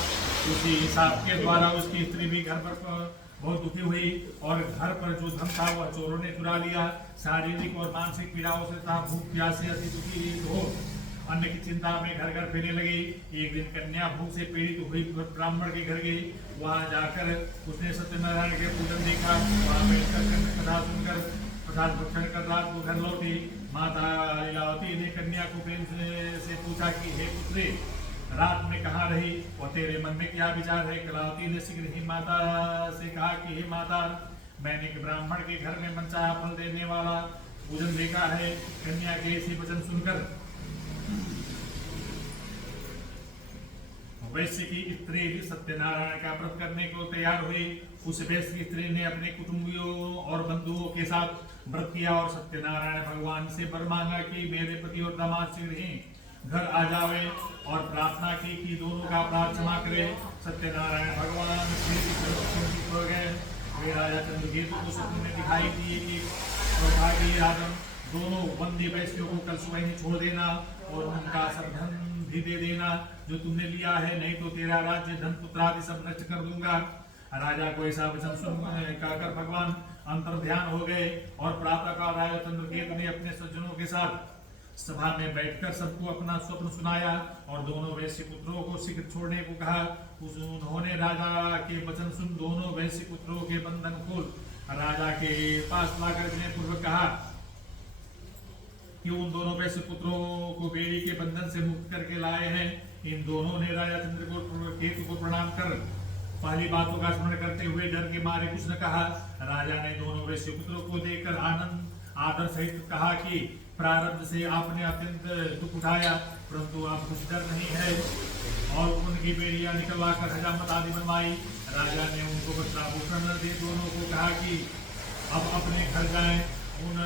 उसी हिसाब के द्वारा उसकी स्त्री भी घर पर बहुत दुखी हुई और घर पर जो धन था वह चोरों ने चुरा लिया। शारीरिक और मानसिक पीड़ाओं से तथा भूख प्यास से अति दुखी हो अन्न की चिंता में घर घर फिरने लगी। एक दिन कन्या भूख से पीड़ित हुई ब्राह्मण के घर गई। वहां जाकर उसने सत्यनारायण के पूजन देखा। वहां बैठकर कथा सुनकर प्रसाद भक्षण कर रात को घर लौटी। माता लीलावती ने कन्या को प्रेम से पूछा कि हे पुत्री, रात में कहाँ रही और तेरे मन में क्या विचार है? कलावती ने शीघ्र ही माता से कहा कि हे माता, मैंने एक ब्राह्मण के घर में मनचाहा फल देने वाला भोजन देखा है। कन्या के इसी वचन सुनकर वैश्य की स्त्री सत्यनारायण का व्रत करने को तैयार हुई। उस वैश्य की स्त्री ने अपने कुटुंबियों और बंधुओं के साथ व्रत किया और सत्यनारायण भगवान से वर मांगा कि मेरे पति और दामाद शीघ्र ही घर आ जावे और प्रार्थना की कि दोनों का अपराध क्षमा करे। सत्यनारायण भगवान चिंतित हो गए। वे राजा चंद्रकेतु को स्वप्न में दिखाई दिए कि राजन, दोनों बंदी वैश्यों को कल सुबह ही छोड़ देना और उनका सब धन भी दे देना जो तुमने लिया है, नहीं तो तेरा राज्य धन पुत्र आदि सब नष्ट कर दूंगा। राजा को ऐसा वचन सुनकर भगवान अंतर ध्यान हो गए और प्रातःकाल राजा चंद्रकेतु ने अपने सज्जनों के साथ सभा में बैठकर सबको अपना स्वप्न सुनाया और दोनों वैश्य पुत्रों को शीघ्र छोड़ने को कहा। उन्होंने राजा के वचन सुन दोनों वैश्य पुत्रों के बंधन खोल राजा के पास लाकर विनय पूर्वक कहा कि उन दोनों वैश्य पुत्रों को बेड़ी के बंधन से मुक्त करके लाए हैं। इन दोनों ने राजा चंद्रकेतु को प्रणाम कर पहली बातों का स्मरण करते हुए डर के मारे कुछ न कहा। राजा ने दोनों वैश्य पुत्रों को देखकर आनंद आदर सहित कहा कि प्रारब्ध से आपने अत्यंत दुख उठाया, परंतु आप कुछ डर नहीं है। और उनकी बेड़ियां निकलवा कर हजामत आदि बनवाई। राजा ने उनको वस्त्राभूषण दे दोनों को कहा कि अब अपने घर जाएं। उन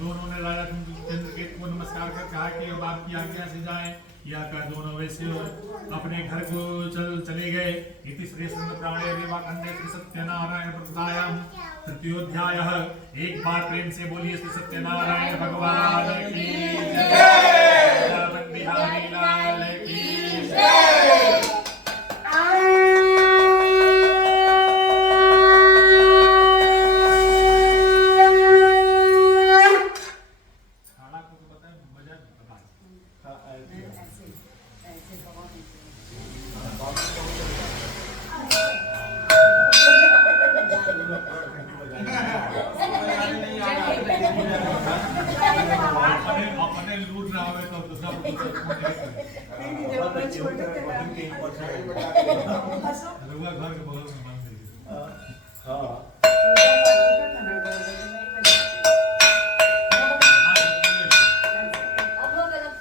दोनों ने राजा चंद्रकेतु को नमस्कार कर कहा कि अब आपकी आज्ञा से जाएं। यह कर दोनों वैसे अपने घर को चले गए। इति श्री प्राणे रेवाखंडे श्री सत्यनारायण प्रदायाम तृतीयोध्यायः। एक बार प्रेम से बोलिए श्री सत्यनारायण भगवान की जय। वृंदावन बिहारी लाल की जय। अपने लूट रहा है तो दूसरा नहीं जब मैं छोटे थे ना रघुआ घर के बगल में मंदिर। हाँ अब वो गलत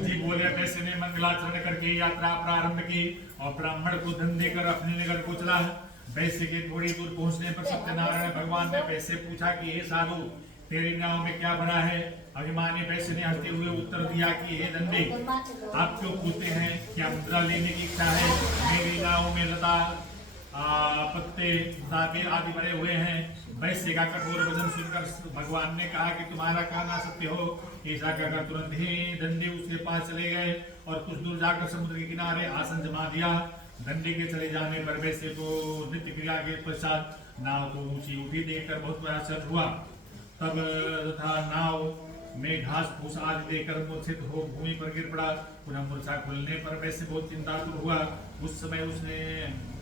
जी बोले वैसे ने मंगलाचरण करके यात्रा प्रारंभ की और ब्राह्मण को धन देकर अपने नगर को चला। वैसे के थोड़ी दूर पहुंचने पर सत्यनारायण भगवान ने वैसे पूछा कि हे साधु, तेरी नाव में क्या भरा है? अभिमानी वैसे ने हंसते हुए उत्तर दिया कि हे धन्य, आप क्यों पूछते हैं? क्या मुद्रा लेने की इच्छा है? मेरी नाव में लता पत्ते धागे आदि भरे हुए हैं। वैश्य का कठोर वचन सुनकर भगवान ने कहा कि तुम्हारा कहना सत्य हो। ऐसा कहकर तुरंत ही दंडी उसके पास चले गए और कुछ दूर जाकर समुद्र के किनारे आसन जमा दिया। दंडी के चले जाने पर वैश्य को नित्य क्रिया के पश्चात नाव को ऊंची उठी देखकर बहुत आश्चर्य हुआ। तब तथा नाव में घास फूस आदि देकर मूर्छित हो भूमि पर गिर पड़ा। पुनः मूर्छा खुलने पर वैसे बहुत चिंतातुर हुआ। उस समय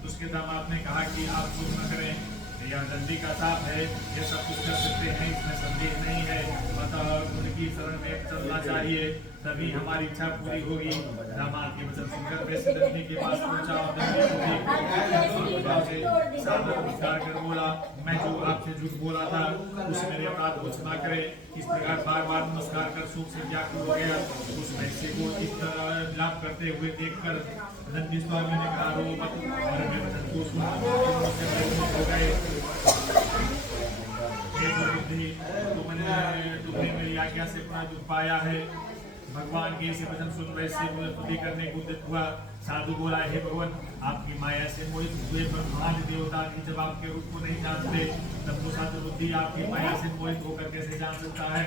उसके दामाद ने कहा कि आप कुछ न करें, यह दंडी का साप है, ये सब कुछ कर सकते हैं, इसमें संदेह नहीं है। अतः उनकी शरण में चलना चाहिए, तभी हमारी इच्छा पूरी होगी। दामाद के वचन सुनकर वैसे दंडी के पास पहुंचा और दंडी को सादर नमस्कार कर बोला, मैं जो आपसे झूठ बोला था उस मेरे अपराध को क्षमा करे। इस प्रकार बार बार नमस्कार कर शोक से व्याकुल हो गया। उस वैश्य को इस तरह विलाप करते हुए देखकर दंडी स्वामी ने कहा, रो मत, और मैं वचन को सुनकर हो गए। तुमने मेरी आज्ञा से पुनः दुख पाया है। भगवान के ऐसे वचन सुन वैसे स्तुति करने को उद्यत हुआ। साधु बोला, हे भगवान, आपकी माया से मोहित हुए ब्रह्मादि देवता भी जब आपके रूप को नहीं जानते, तब तो साधु बुद्धि आपकी माया से मोहित होकर कैसे जान सकता है?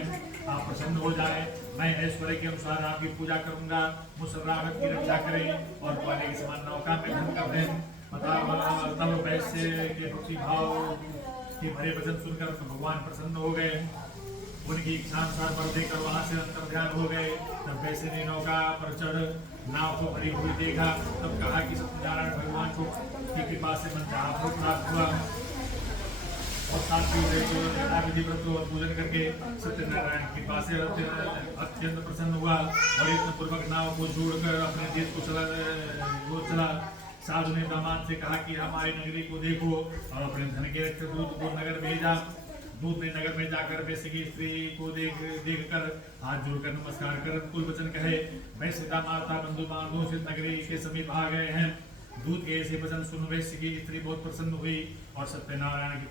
आप प्रसन्न हो जाए, मैं ऐश्वर्य के अनुसार आपकी पूजा करूंगा। मुझ रावत की रक्षा करें और पाने के समान नौका में धन कर दें। तब वैसे के भक्ति भाव के भरे वचन सुनकर भगवान प्रसन्न हो गए। उनकी इच्छानुसार पर देकर वहां से अंतर ध्यान हो गए। तब वैसे ने नौका पर चढ़ नाव को भरी हुई देखा। तब कहा कि सत्यनारायण भगवान को की कृपा से मन प्राप्त हुआ और साथ ही विधि व्रत पूजन करके सत्यनारायण की कृपा से अत्यंत प्रसन्न हुआ और यत्न पूर्वक नाव को जोड़कर अपने देश को चला। साधु ने दामाद से कहा कि हमारी नगरी को देखो और अपने धन के रक्षक दूत को नगर भेजा। दूत ने नगर में जाकर वैश्य की स्त्री को देखकर हाथ जोड़कर नमस्कार कर कुल वचन कहे। वैश्य दामाद बंधु बांधव से नगरी के समीप आ गए हैं। दूत के ऐसे वचन सुन वैश्य की स्त्री बहुत प्रसन्न हुई और सत्यनारायण की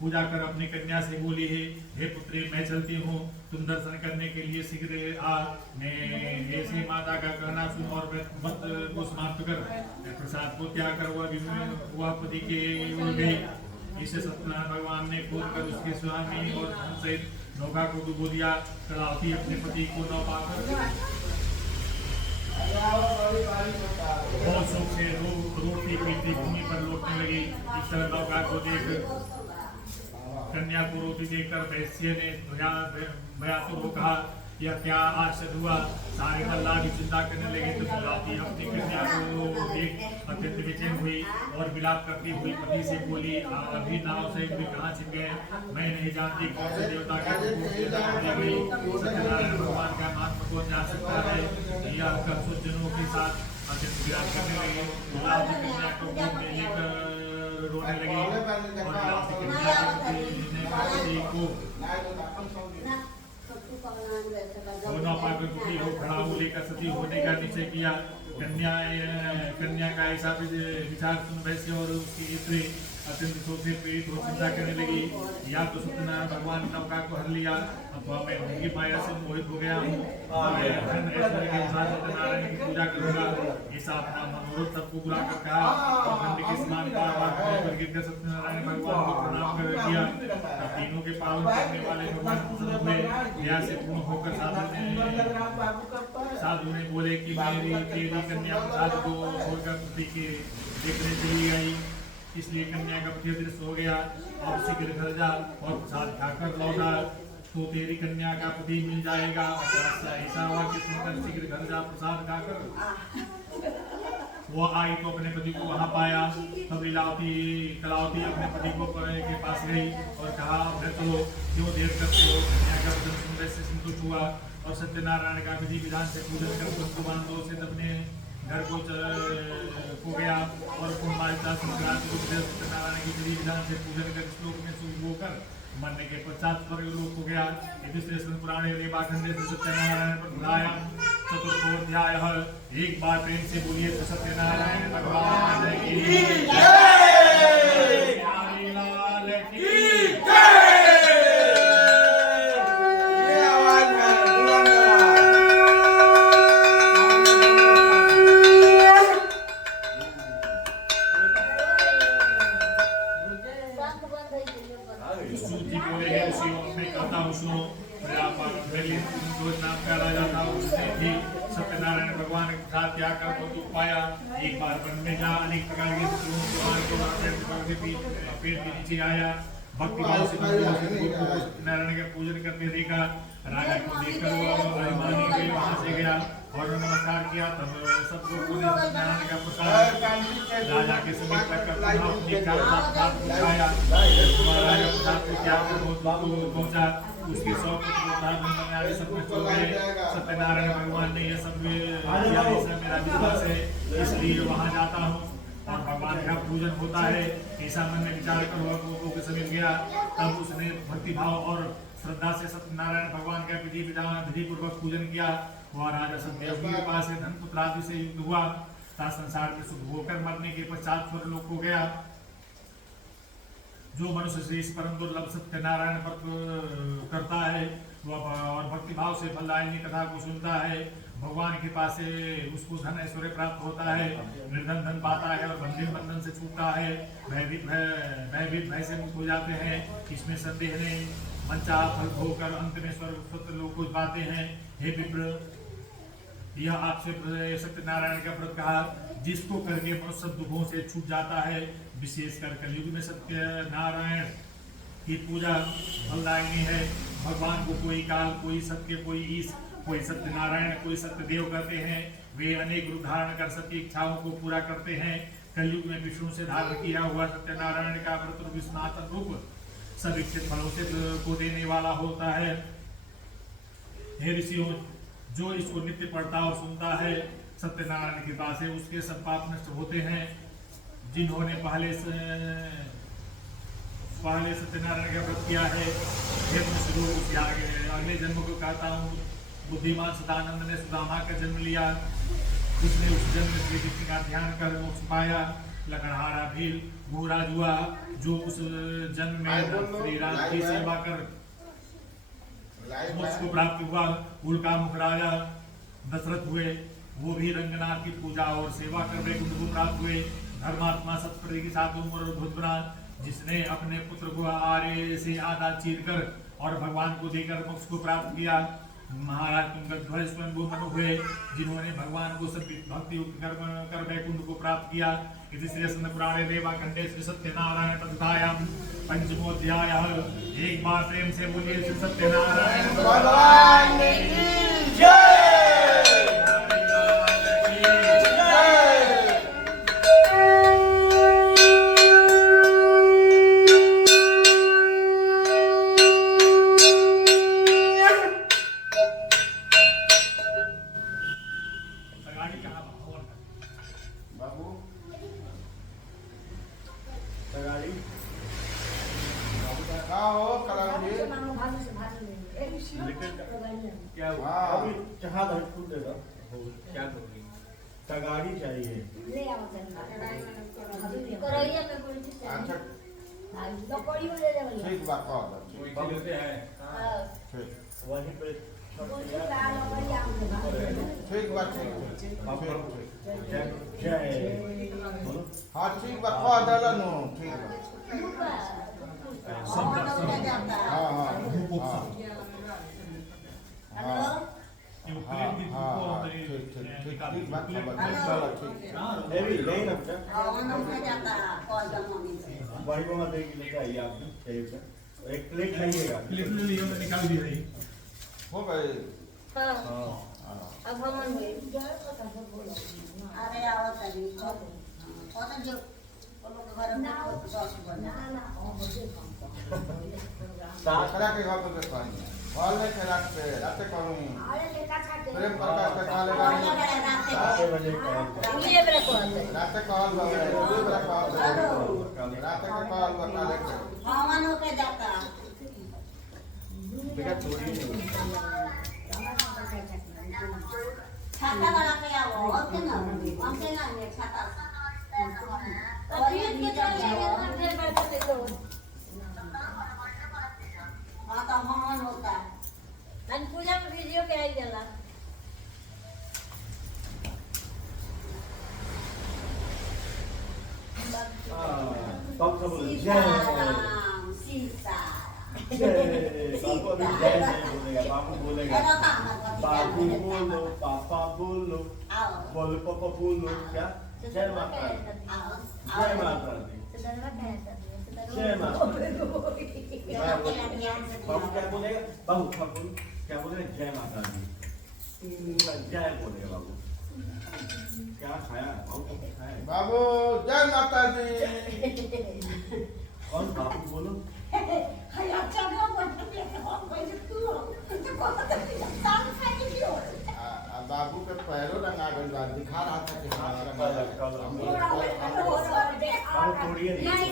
पूजा कर अपनी कन्या से बोली है, हे पुत्री, मैं चलती हूँ, तुम दर्शन करने के लिए शीघ्र आ। मैं ऐसी माता का कहना सुन और व्रत को समाप्त कर प्रसाद को त्याग कर वह पति के उड़ गई। इसे सत्यनारायण भगवान ने खोल कर उसके स्वामी और धन सहित नौका को डुबो दिया। कलावती अपने पति को न पाकर बहुत शौक से रोटी पीती भूमि पर लौटने लगी। इस तरह नौका को देख कन्या को रोटी देकर वैश्य ने भयातुर हो कहा, यह क्या आश्चर्य हुआ। सारे मल्लाह भी चिंता करने लगे तो चिल्लाती अपनी कन्या को देख अत्यंत बेचैन हुई और विलाप करती हुई पति से बोली, अभी नाव से भी कहाँ छिप गए, मैं नहीं जानती कौन से देवता के गई। सत्यनारायण भगवान का महात्मा कौन जान सकता है। यह सज्जनों के साथ अत्यंत विलाप करने लगे। गुलाब की कन्या को गोद में लेकर रोने लगे और गुलाब की कन्या के पति को दोनों पाकर दुखी हो खड़ा हो लेकर सती होने का निश्चय किया। कन्या का ऐसा विचार सुन वैसे और उसकी स्त्री अत्यंत शोक से पीड़ित हो चिंता करने लगी। या तो सत्यनारायण भगवान नौका को हर लिया अथवा मैं उनकी माया से मोहित हो गया हूँ। सत्यनारायण की पूजा करूंगा। ऐसा अपना मनोरथ सबको बुलाकर कहा और खंड के स्नान का सत्यनारायण भगवान को प्रणाम कर किया। तीनों के पावन करने वाले भगवान प्रसन्न हुए। यह से पूर्ण होकर साधु ने बोले कि मेरी तेरी कन्या प्रसाद को छोड़कर पति के देखने चली आई, इसलिए कन्या का प्रिय दृश्य हो गया। अब शीघ्र घर जा और प्रसाद खाकर लौटा तो तेरी कन्या का पति मिल जाएगा। ऐसा वाक्य सुनकर शीघ्र घर जा प्रसाद खाकर वो आई तो अपने पति को वहां पाया। तब कलावती अपने पति को के पास गई और कहा, चलो क्यों देर करते हो। कन्या का वचन सुनने से संतुष्ट हुआ और सत्यनारायण का विधि विधान से पूजन कर बांधो से अपने घर को गया और सत्यनारायण की विधि विधान से पूजन कर श्लोक में शुभ होकर मरने के पश्चात स्वर्ग लोक हो गया। पुराणे रेवाखंडे से सत्यनारायण पर बुलाया। चतुर्थोध्याय। एक बार प्रेम से बोलिए तो सत्यनारायण भगवान की जय। लाल की सत्यनारायण भगवान के साथ क्या कर तो पाया। एक बार वन में जा अनेक प्रकार के पेड़ के नीचे आया। भक्ति भाव से सत्यनारायण का पूजन करते देखा। राजा को देखकर वो वहां से गया और नमस्कार किया। तब सब लोगों ने सत्यनारायण का प्रसाद राजा के समीप रखकर राजा प्रसाद को क्या पहुंचा। उसके 100 पुत्र सत्यनारायण भगवान ने यह सब मेरा विश्वास है, इसलिए वहां जाता हूँ और भगवान का पूजन होता है। ऐसा मन में विचार कर लोगों के समीप गया। तब उसने भक्ति भाव और श्रद्धा से सत्यनारायण भगवान का विधि पूर्वक पूजन किया। वह राजा सत्यदेव के पास से धन पुत्र आदि से युक्त हुआ। संसार में सुख होकर मरने के पश्चात स्वर्ग लोक हो गया। जो मनुष्य से इस परम दुर्लभ सत्यनारायण पर करता है वह और भक्ति भाव से फलदायिनी कथा को सुनता है, भगवान के पास से उसको धन ऐश्वर्य प्राप्त होता है, निर्धन धन पाता है और बंधन से छूटता है, भयभीत भय से मुक्त हो जाते हैं। इसमें संदेह नहीं। मंचा फल भोकर अंत में स्वर्ग लोक को पाते हैं। हे विप्र, यह आपसे सत्यनारायण का व्रत कहा जिसको करके मनुष्य दुखों से छूट जाता है। विशेषकर कलयुग में सत्यनारायण की पूजा फलदायिनी है। भगवान को कोई काल, कोई सत्य, कोई ईश, कोई सत्यनारायण, कोई सत्यदेव कहते हैं। वे अनेक रूप धारण कर सबकी इच्छाओं को पूरा करते हैं। कलयुग में विष्णु से धारण किया हुआ सत्यनारायण का व्रत रूप सनातन रूप सब इच्छित फलों से को देने वाला होता है। हे ऋषियों, जो इसको नित्य पढ़ता और सुनता है सत्यनारायण के पास है उसके सब पाप नष्ट होते हैं। जिन्होंने पहले सत्यनारायण का व्रत किया है अगले जन्म को कहता हूँ। बुद्धिमान सदानंद ने सुदामा का जन्म लिया। उसने उस जन्म श्री कृष्ण का ध्यान कर मोक्ष पाया। लकड़हारा भील भूराज हुआ जो उस जन्म में श्री राम की सेवा कर मोक्ष को प्राप्त हुआ। कुल का मुख राजा दशरथ हुए, वो भी रंगनाथ की पूजा और सेवा कर वैकुंठ को प्राप्त हुए। धर्मात्मा सत्प्रति की सात उम्र भूतबना जिसने अपने पुत्र को आरे से आधा चीर कर और भगवान को देकर मोक्ष को प्राप्त किया। महाराज तुंगध्वज स्वयंभू मनु हुए जिन्होंने भगवान को सब भक्ति युक्त कर्म कर वैकुंठ को प्राप्त किया। इति श्री स्कंद पुराणे देवाखंडे श्री सत्यनारायण तथायाम पंचमोध्याय। एक बार प्रेम से बोलिए श्री सत्यनारायण भगवान की जय। क्या हुआ? अभी जहाँ धड़ फूट देगा क्या करोगी? तगाड़ी चाहिए। ले आओ करैया में कोई चीज अच्छा तो कोड़ी में ले जा भैया ठीक बात कह दो लेते हैं ठीक वहीं पे बोली का बढ़िया ठीक बात ठीक जय। हाँ ठीक बात कह दला नो ठीक सब हाँ हाँ हेलो ये प्लेट की हाँ को हाँ मेरी ठीक ठीक ठीक निकाल ठीक बात चलो ठीक देवी नहीं ना बेटा आवाना में जाता कॉल जमाने से बड़ी मम्मा देगी लेके आइए आप चाहिए बेटा एक प्लेट खाइएगा। प्लेट ले लियो मैं निकाल दी रही हो गए हां हाँ अब हम अरे आओ तभी पता जो लोग घर में 10 बना ना करा के घर पे खाएंगे हॉल में खेला के रात करूं अरे लेका छाटे प्रेम प्रकाश का काले सात बजे ये बरे को रात कॉल बगैर दो बड़ा कॉल रात के कॉल बता ले हवन होके जाता बेटा थोड़ी नहीं छाता वाला के आओ और के ना हमके ना ने छाता अभी के चले फिर बैठते तो हां तो हवन होता अन पूजा में वीडियो के आई जाला सब बोले जय सीता जय बाबू अभी जय जय बोलेगा बाबू बोलेगा बाबू बोलो पापा बोलो आओ बोलो पापा बोलो क्या जय माता दी जय माता दी जय माता दी बाबू क्या बोलेगा बाबू क्या बोलेगा जय माता दी जय बोलेगा बाबू क्या खाया बाबू क्या खाया बाबू जय माता दी कौन बाबू बोलो बाबू के पैरों रंगा गई बात दिखा रहा था कि हाथ रंगा बाबू तोड़िए नहीं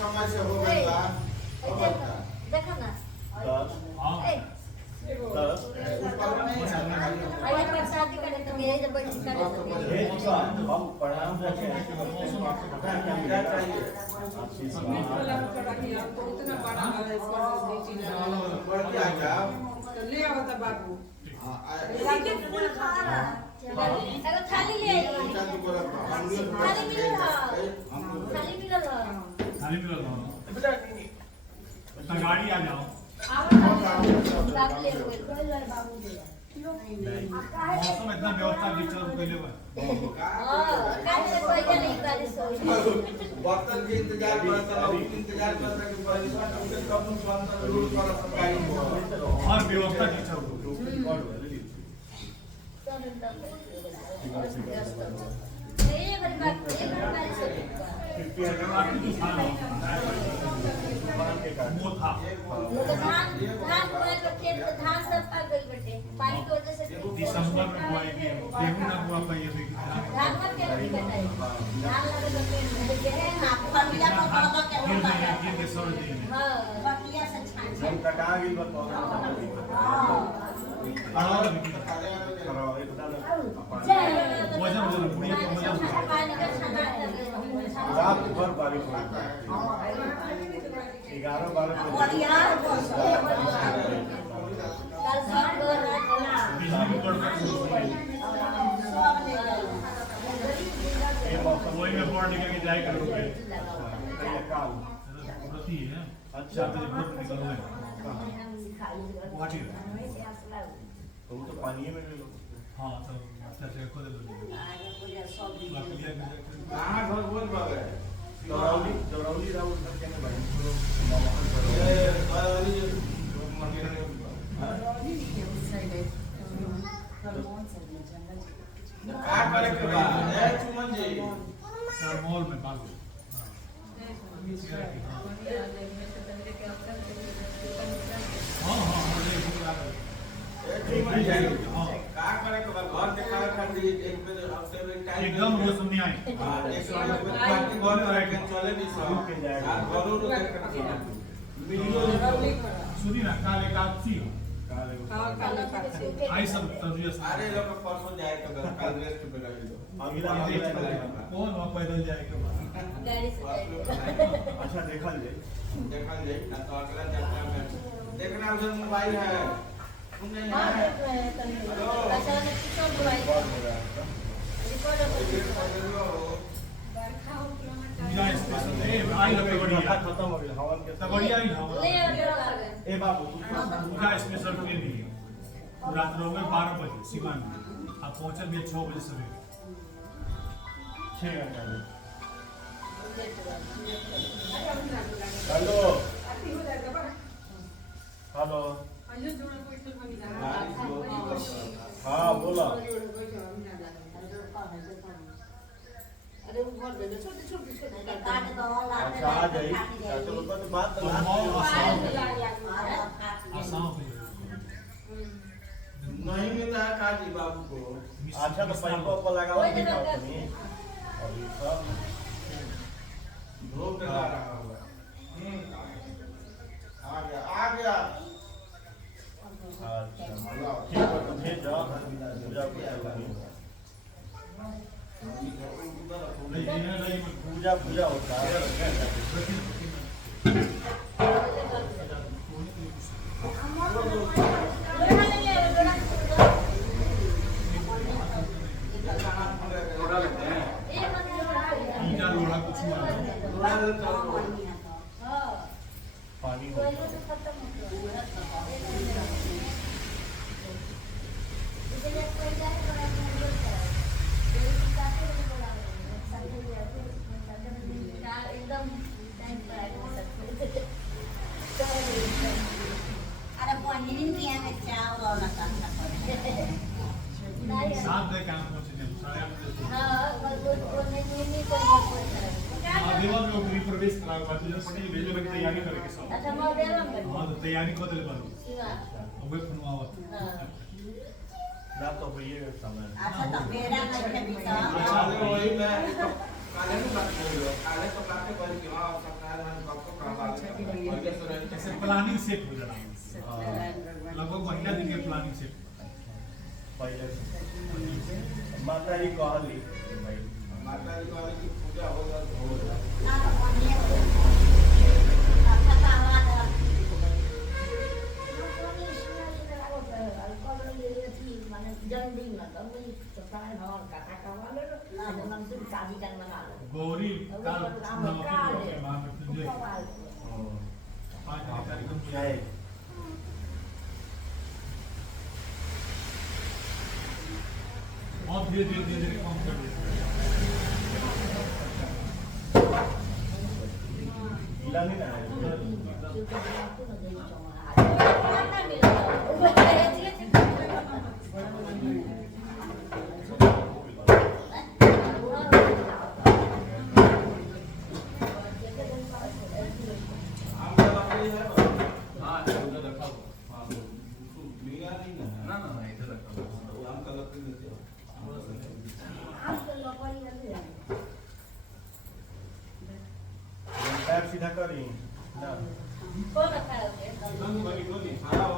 समय से हो गया देखो ना हां 10 अरे प्रसाद करे तो ये जब बैठ करे बाबू प्रणाम करके क्या चाहिए ले आओ तब बाबू अगर खाली ले खाली मिल रहा थाली में लगा गाड़ी आ जाओ बाबू ले कोई ले बाबू दे मौसम इतना व्यवस्था डिस्टर्ब कर ले हां काहे कोई के नहीं बारिश हो बर्तन के इंतजार करता हूं इंतजार करता कि बारिश का कब बंद रूल पर सफाई हर व्यवस्था डिस्टर्ब हो ये बड़ी बात बारिश हो मोथा धान बोए तो खेत में धान सब पक गई बेटे पानी की वजह से दिसंबर में बुआई की गेहूं ना बुआ पाई है धान में क्या दिक्कत है धान लगे तो पेड़ में है ना फटिया को तो क्या होता है गिर के सड़ दी हां फटिया से छान छान कटा गई बस वजन वजन बुढ़िया को वजन पानी का छाना रात भर बारिश हुई 11-12 बढ़िया कल सब रखना बिजली कड़कड़ सब ले जाओ ये मौसम वही में में बोर्ड निकल के जाए करोगे कहीं काल व्रती है अच्छा तो व्रत निकलोगे वाटी तो वो तो पानी में ले लो हाँ तो अच्छा से खोल दो बाकी कहाँ घर बोल बाबे दौरावली राव घर के में भाई ये वाली मंदिर में रौली नहीं है उस साइड है हनुमान साइड में जंगल का करे के बा ए चुमन जी मॉल में बालू हाँ हाँ मुझे ए चुमन जी का करे के बा घर के खाए खातिर एक पे हफ्ते में टाइम एकदम रोज सुनने आए हां एक समय पे पार्टी घर रह के चले भी सब के जाएगा घरों रो देख के वीडियो रौली का सुनी ना काले कापसी काले हाँ काले पासे आई सब तजुर्बे अरे लोग परसों जाए तो कल रेस्ट पे लगे दो अगला कौन वहाँ पैदल जाएगा गाड़ी से अच्छा देखा ले देखा जाए ना तो अगला यात्रा में देखना उधर मोबाइल है सुन नहीं हाँ है देख रहे हैं कहीं अच्छा ने किसको बुलाई रिकॉर्ड पूजा स्पेशल ए आई लगे बढ़िया खत्म हो गया हवन के तो बढ़िया ही था ले ए बाबू पूजा स्पेशल ट्रेन ही है रात रहो में 12 बजे सीवान में आप पहुंचल भी 6 बजे सवेरे 6 घंटा में हेलो हेलो हेलो हाँ बोला अरे वो घर दे छोटे छोटे छोटे काट दो अच्छा आ जाइए चलो तो बात तो मॉल आसाम पे नहीं मिला काजी बाबू को अच्छा तो पैंपो को लगाओ नहीं कंपनी और ये सब धो के ला रहा होगा आ गया अच्छा ठीक है तो भेजो पूजा पूजा पूजा होता है पानी हो साथ दे काम पहुंचे सारे हाँ देवा में गृह प्रवेश करा बात जो पटी भेजे की तैयारी करे के सब अच्छा मैं दे रहा हूँ हां तो तैयारी कर ले बालो शिवा अब फनवावत ना तो ये समय अच्छा तो बेड़ा में के बीता काले वही में काले को बात करो काले तो बात के बोल के हां सरकार ने कब का बात पहले से ऐसे प्लानिंग सेट हो जाना लगभग महीना दिन के प्लानिंग सेट पहले माता ही कहली भाई माता जी वाली की पूजा होगा ना तो पानी है अच्छा का आवाज है जन्मदिन में तो मुझे तो सारे भगवान का काका वाले ना जन्मदिन शादी का मना लो गौरी काल नवरात्रि के महामृत्युंजय 5 कार्यक्रम किया है और धीरे धीरे कम कर दिया गीला नहीं ना है आम का लकड़ी है हां उधर रखा हुआ हां मीरा नहीं ना ना ना इधर रखा हुआ वो आम का लकड़ी देते हो पैर सीधा करी ना कौन रखा है रंग भरी कोनी खराब